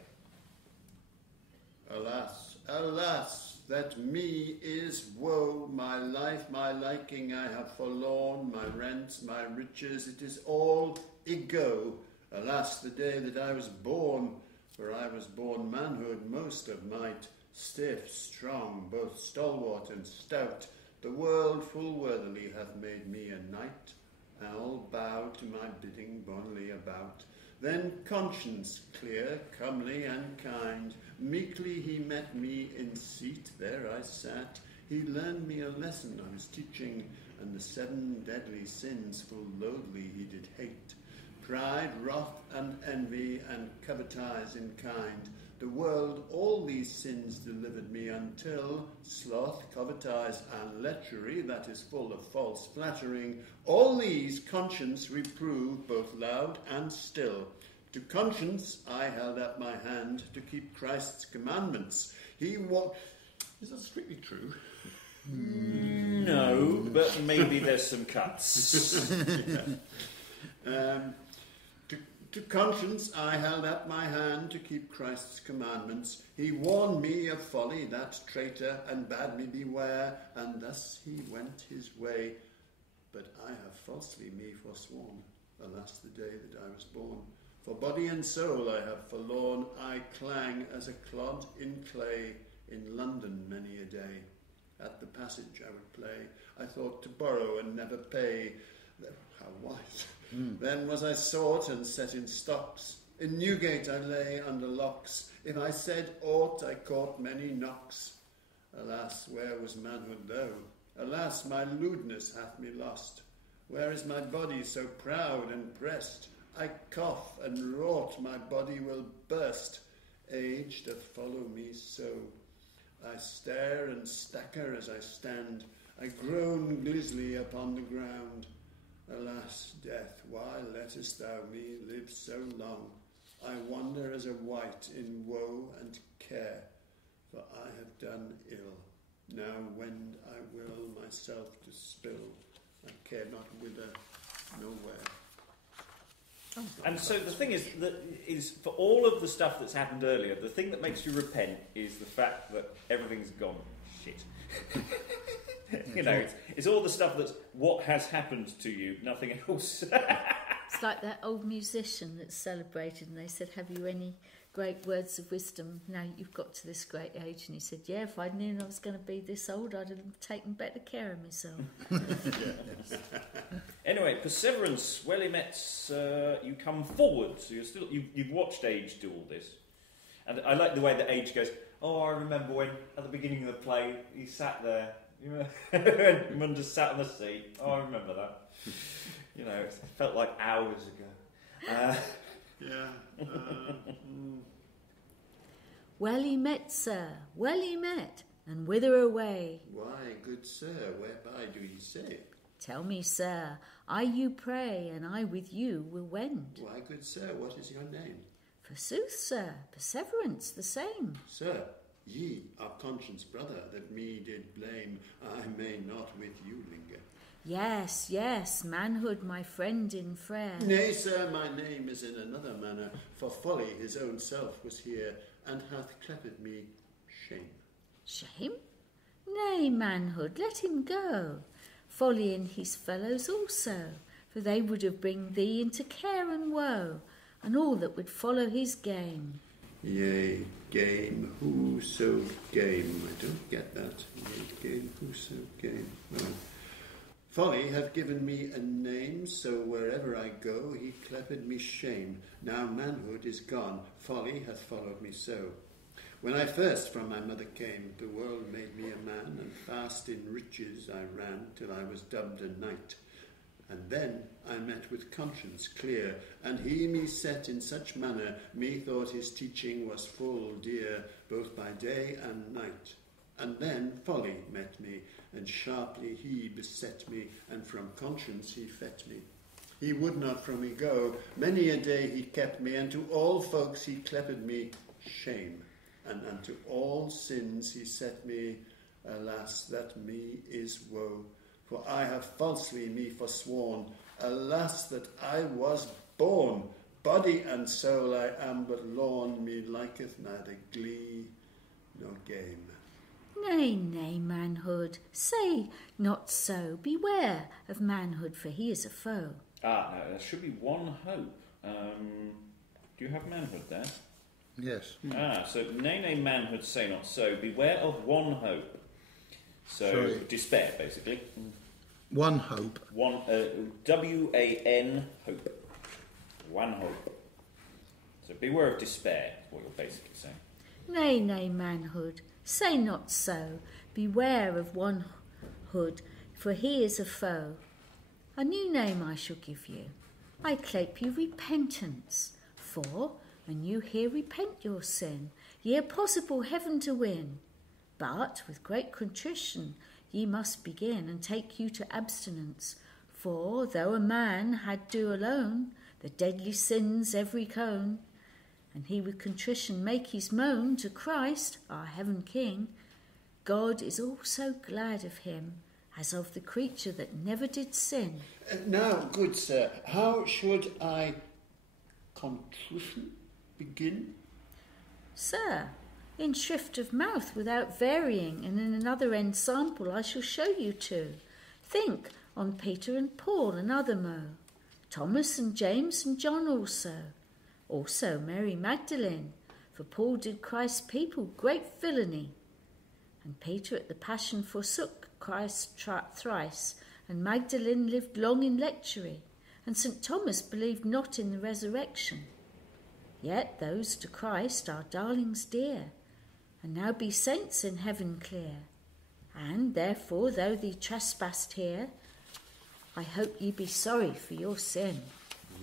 Alas, alas, that me is woe, my life, my liking I have forlorn, my rents, my riches, it is all ego. Alas, the day that I was born, for I was born manhood most of might, stiff, strong, both stalwart and stout, the world full worthily hath made me a knight. I'll bow to my bidding bonily about. Then Conscience, clear, comely and kind, meekly he met me in seat, there I sat. He learned me a lesson I was teaching, and the 7 deadly sins full loathly he did hate. Pride, wrath, and envy, and covetise in kind. The world all these sins delivered me until sloth, covetise, and lechery, that is full of false flattering, all these Conscience reproved both loud and still. To Conscience I held up my hand to keep Christ's commandments. Is that strictly true? No, but maybe there's some cuts. To Conscience I held up my hand to keep Christ's commandments. He warned me of folly, that traitor, and bade me beware, and thus he went his way. But I have falsely me forsworn, alas the day that I was born. For body and soul I have forlorn, I clang as a clod in clay, in London many a day. At the passage I would play, I thought to borrow and never pay. How wise. Then was I sought and set in stocks. In Newgate I lay under locks. If I said aught, I caught many knocks. Alas, where was manhood though? Alas, my lewdness hath me lost. Where is my body so proud and pressed? I cough and wrought, my body will burst. Age doth follow me so. I stare and stacker as I stand. I groan grisly upon the ground. Alas, death, why lettest thou me live so long? I wander as a wight in woe and care, for I have done ill. Now wend I will myself to spill. I care not whither, nowhere. And so the thing is for all of the stuff that's happened earlier, the thing that makes you repent is the fact that everything's gone shit. It's all the stuff that's what has happened to you, nothing else. It's like that old musician that's celebrated, and they said, have you any great words of wisdom now you've got to this great age? And he said, yeah, if I'd known I was going to be this old, I'd have taken better care of myself. Anyway, Perseverance, well, he met, you come forward, so you've watched Age do all this. And I like the way that Age goes, I remember when, at the beginning of the play, he sat there, Mundus sat on the seat. I remember that. It felt like hours ago. Well he met, sir, well he met, and whither away? Why, good sir, whereby do ye say? Tell me, sir, I you pray, and I with you will wend. Why, good sir, what is your name? Forsooth, sir, Perseverance the same. Sir, ye are Conscience brother, that me did blame, I may not with you linger. Yes, yes, manhood, my friend in prayer. Nay, sir, my name is in another manner, for folly his own self was here, and hath cleped me shame. Shame? Nay, manhood, let him go. Folly and his fellows also, for they would have bring thee into care and woe, and all that would follow his game. Yea, game, whoso game. I don't get that. Yea, game, whoso game. Oh. Folly have given me a name, so wherever I go, he cleppered me shame. Now manhood is gone, folly hath followed me so. When I first from my mother came, the world made me a man, and fast in riches I ran, till I was dubbed a knight. And then I met with conscience clear, and he me set in such manner, methought his teaching was full dear, both by day and night. And then folly met me, and sharply he beset me, and from conscience he fet me. He would not from me go, many a day he kept me, and to all folks he cleppered me shame. And unto all sins he set me, alas, that me is woe. For I have falsely me forsworn, alas, that I was born. Body and soul I am but lorn, me liketh neither glee nor game. Nay, nay, manhood, say not so. Beware of manhood, for he is a foe. No, there should be one hope. Do you have manhood there? Yes. So nay, manhood, say not so. Beware of one hope. So Sorry. despair, basically. One hope. One W-A-N hope. One hope. So beware of despair. Is what you're basically saying. Nay, nay, manhood, say not so. Beware of one hood, for he is a foe. A new name I shall give you. I clape you repentance, for and you here repent your sin, ye are possible heaven to win. But with great contrition ye must begin, and take you to abstinence. For though a man had do alone the deadly sins every cone, and he with contrition make his moan to Christ, our heaven King, God is also glad of him, as of the creature that never did sin. Now, good sir, how should I contrition begin? Sir, in shrift of mouth without varying, and in another ensample I shall show you two. Think on Peter and Paul and other mo, Thomas and James and John also Mary Magdalene, for Paul did Christ's people great villainy. And Peter at the Passion forsook Christ thrice, and Magdalene lived long in lechery, and St. Thomas believed not in the resurrection. Yet those to Christ are darlings dear, and now be saints in heaven clear. And therefore, though thee trespassed here, I hope ye be sorry for your sin.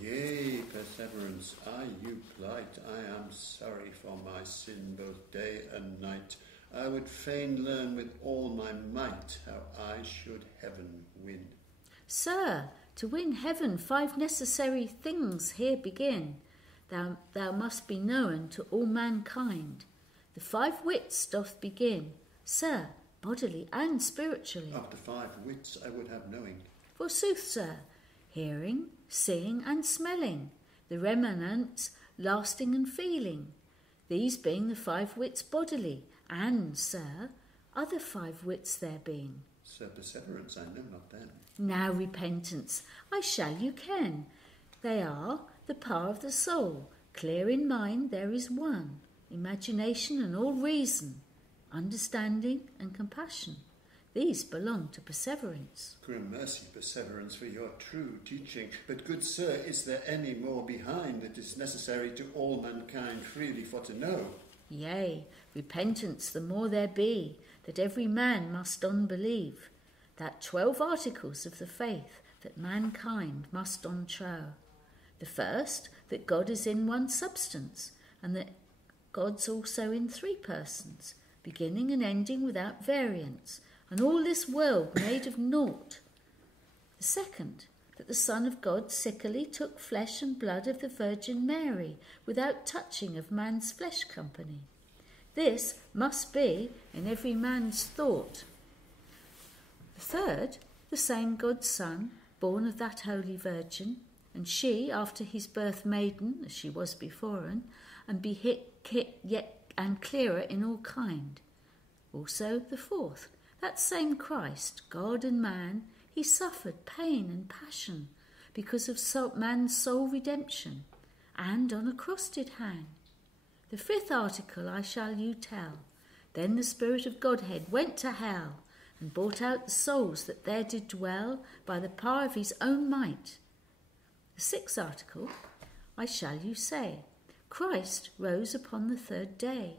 Yea, perseverance, I you plight, I am sorry for my sin both day and night. I would fain learn with all my might how I should heaven win. Sir, to win heaven 5 necessary things here begin. Thou must be known to all mankind. The 5 wits doth begin, sir, bodily and spiritually. After 5 wits I would have knowing. Forsooth, sir, hearing, seeing and smelling, the remnants lasting and feeling, these being the 5 wits bodily, and, sir, other 5 wits there being. Sir, perseverance, I know not them. Now repentance, I shall you ken. They are the power of the soul, clear in mind there is one, imagination and all reason, understanding and compassion. These belong to perseverance. Gramercy, perseverance, for your true teaching. But, good sir, is there any more behind that is necessary to all mankind freely for to know? Yea, repentance the more there be, that every man must on believe, that 12 articles of the faith that mankind must on trow. The first, that God is in one substance, and that God's also in 3 persons, beginning and ending without variance, and all this world made of naught. The second, that the Son of God sickly took flesh and blood of the Virgin Mary, without touching of man's flesh company. This must be in every man's thought. The third, the same God's Son, born of that Holy Virgin, and she, after his birth maiden, as she was beforen, and be yet and clearer in all kind. Also the fourth, That same Christ, God and man, he suffered pain and passion because of man's soul redemption, and on a cross did hang. The 5th article I shall you tell. Then the Spirit of Godhead went to hell, and brought out the souls that there did dwell by the power of his own might. The 6th article I shall you say. Christ rose upon the 3rd day.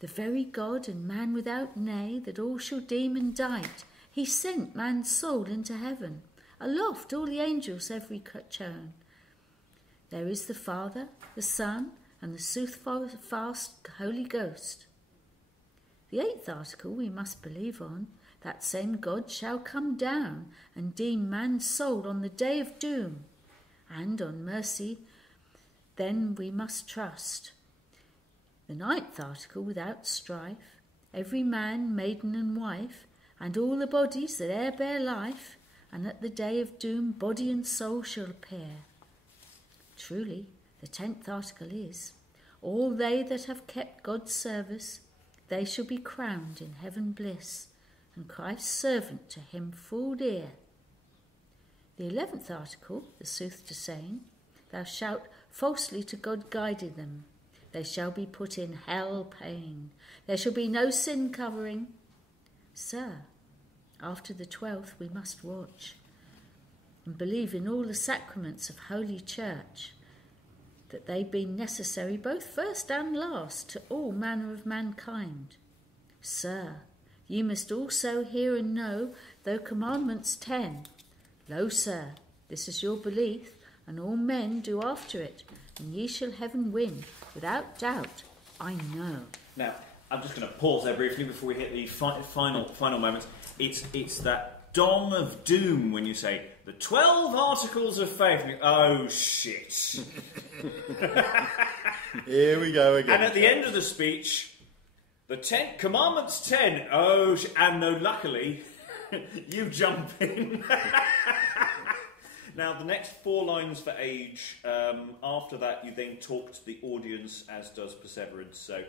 The very God and man without nay, that all shall deem indict, he sent man's soul into heaven, aloft all the angels every chone. There is the Father, the Son, and the soothfast Holy Ghost. The 8th article we must believe on. That same God shall come down and deem man's soul on the day of doom, and on mercy then we must trust. The 9th article without strife, every man, maiden and wife, and all the bodies that e'er bear life, and at the day of doom body and soul shall appear. Truly, the 10th article is, all they that have kept God's service, they shall be crowned in heaven bliss, and Christ's servant to him full dear. The 11th article, the sooth to saying, thou shalt falsely to God guided them. They shall be put in hell pain. There shall be no sin covering. Sir, after the 12th we must watch, and believe in all the sacraments of Holy Church, that they be necessary both first and last to all manner of mankind. Sir, ye must also hear and know, though commandments 10. Lo, sir, this is your belief, and all men do after it, and ye shall heaven win, without doubt, I know. Now, I'm just going to pause there briefly before we hit the final moments. It's that dong of doom when you say, the 12 articles of faith. And oh, shit. Here we go again. And at the end of the speech, the 10 commandments 10. Oh, and no, luckily, you jump in. Now, the next 4 lines for age, after that you then talk to the audience, as does Perseverance. So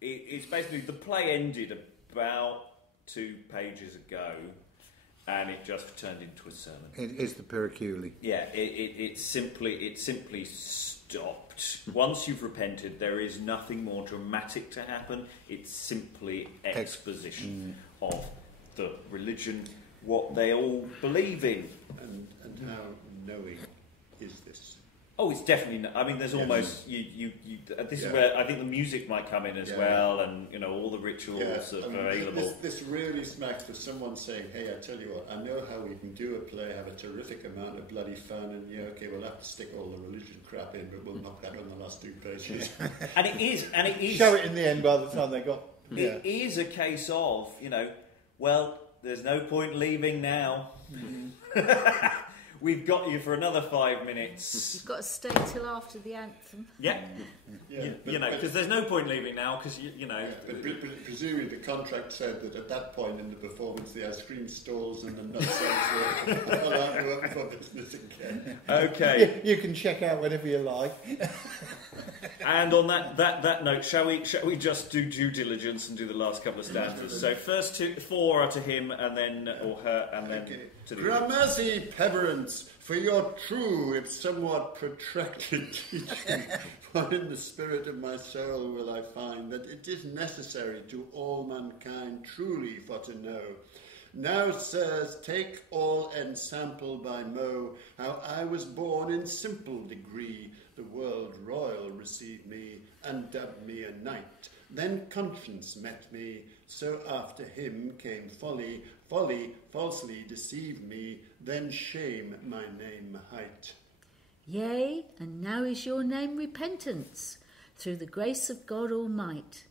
it's basically, the play ended about 2 pages ago, and it just turned into a sermon. It is the Periculi. Yeah, it simply stopped. Once you've repented, there is nothing more dramatic to happen. It's simply exposition of the religion, what they all believe in. And how knowing is this? Oh, it's definitely. I mean, there's almost you. This is where I think the music might come in as well, and all the rituals are available. This really smacks of someone saying, "Hey, I tell you what, I know how we can do a play, have a terrific amount of bloody fun, and okay, we'll have to stick all the religion crap in, but we'll knock that on the last 2 pages." and it is. Show it in the end by the time they got. It is a case of well, there's no point leaving now. We've got you for another 5 minutes. You've got to stay till after the anthem. Yeah. Because there's no point leaving now, because But presumably the contract said that at that point in the performance the ice cream stalls and the nutshells were allowed to work for business again. Okay. You can check out whenever you like. And on that note, shall we just do due diligence and do the last couple of stanzas? So first 4 are to him, and then or her, and then to the. Gramercy, Peverance, for your true, if somewhat protracted teaching, for in the spirit of my soul will I find that it is necessary to all mankind truly for to know. Now, sirs, take all ensample by mo, how I was born in simple degree. The world royal received me, and dubbed me a knight. Then conscience met me, so after him came folly. Folly falsely deceived me, then shame my name hight. Yea, and now is your name repentance, through the grace of God Almight.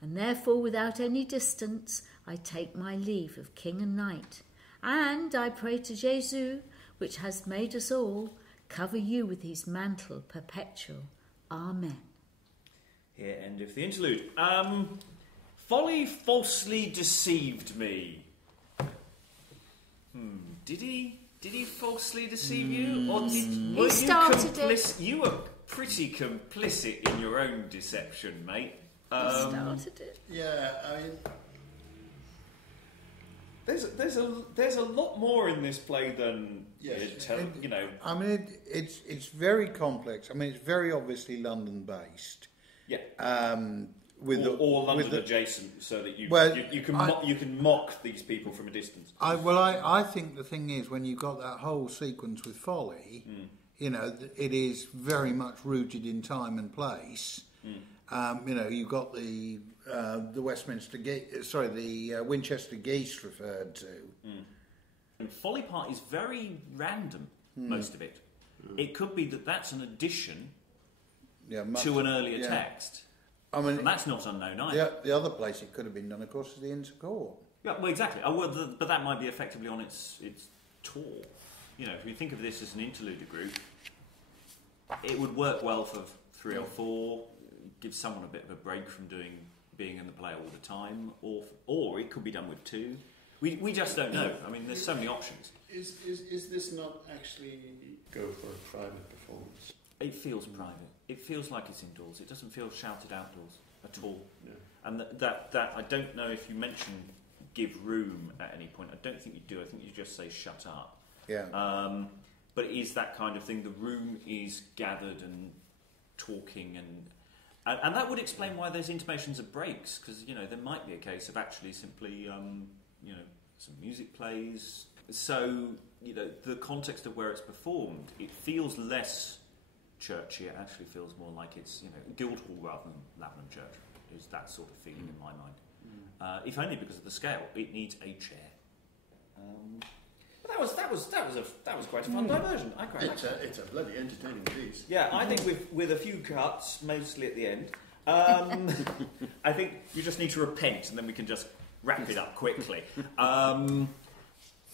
And therefore without any distance I take my leave of king and knight. And I pray to Jesu, which has made us all, cover you with his mantle perpetual. Amen. Here endeth the interlude. Folly falsely deceived me. Did he falsely deceive you? Or He started it. You were pretty complicit in your own deception, mate. He started it. Yeah, I mean, There's a lot more in this play than you know. I mean, it's very complex. I mean, it's very obviously London based. Yeah. Or London adjacent, so that you can mock these people from a distance. I think the thing is, when you've got that whole sequence with Folly, you know, it is very much rooted in time and place. You know, you've got the Westminster the Winchester geese referred to. And Folly part is very random, most of it. It could be that that's an addition to an earlier text. I mean, and that's not unknown either. The other place it could have been done, of course, is the Inns of Court. Yeah, well, exactly. But that might be effectively on its tour. You know, if you think of this as an interlude group, it would work well for 3 or 4. Give someone a bit of a break from being in the play all the time, or it could be done with 2. We just don't know. I mean, there's so many options. Is this not actually go for a private performance? It feels private. It feels like it's indoors. It doesn't feel shouted outdoors at all. Yeah. And that I don't know if you mention give room at any point. I don't think you do. I think you just say shut up. Yeah. But it is that kind of thing. The room is gathered and talking, and that would explain why there's intimations of breaks, because you know there might be a case of actually simply you know, some music plays. So you know, the context of where it's performed, it feels less churchy. It actually feels more like it's, you know, Guildhall rather than Lavenham Church. Is that sort of feeling in my mind? If only because of the scale. It needs a chair. That was quite a fun diversion. I quite like it. It's a bloody entertaining piece. Yeah, I think with a few cuts, mostly at the end. I think you just need to repent, and then we can just wrap it up quickly.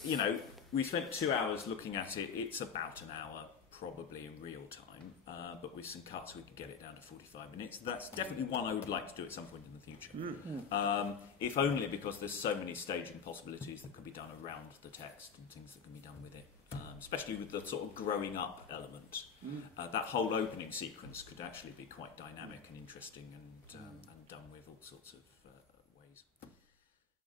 You know, we spent 2 hours looking at it. It's about an hour, probably in real time, but with some cuts we could get it down to 45 minutes. That's definitely one I would like to do at some point in the future. If only because there's so many staging possibilities that could be done around the text and things that can be done with it, especially with the sort of growing up element. That whole opening sequence could actually be quite dynamic and interesting and done with all sorts of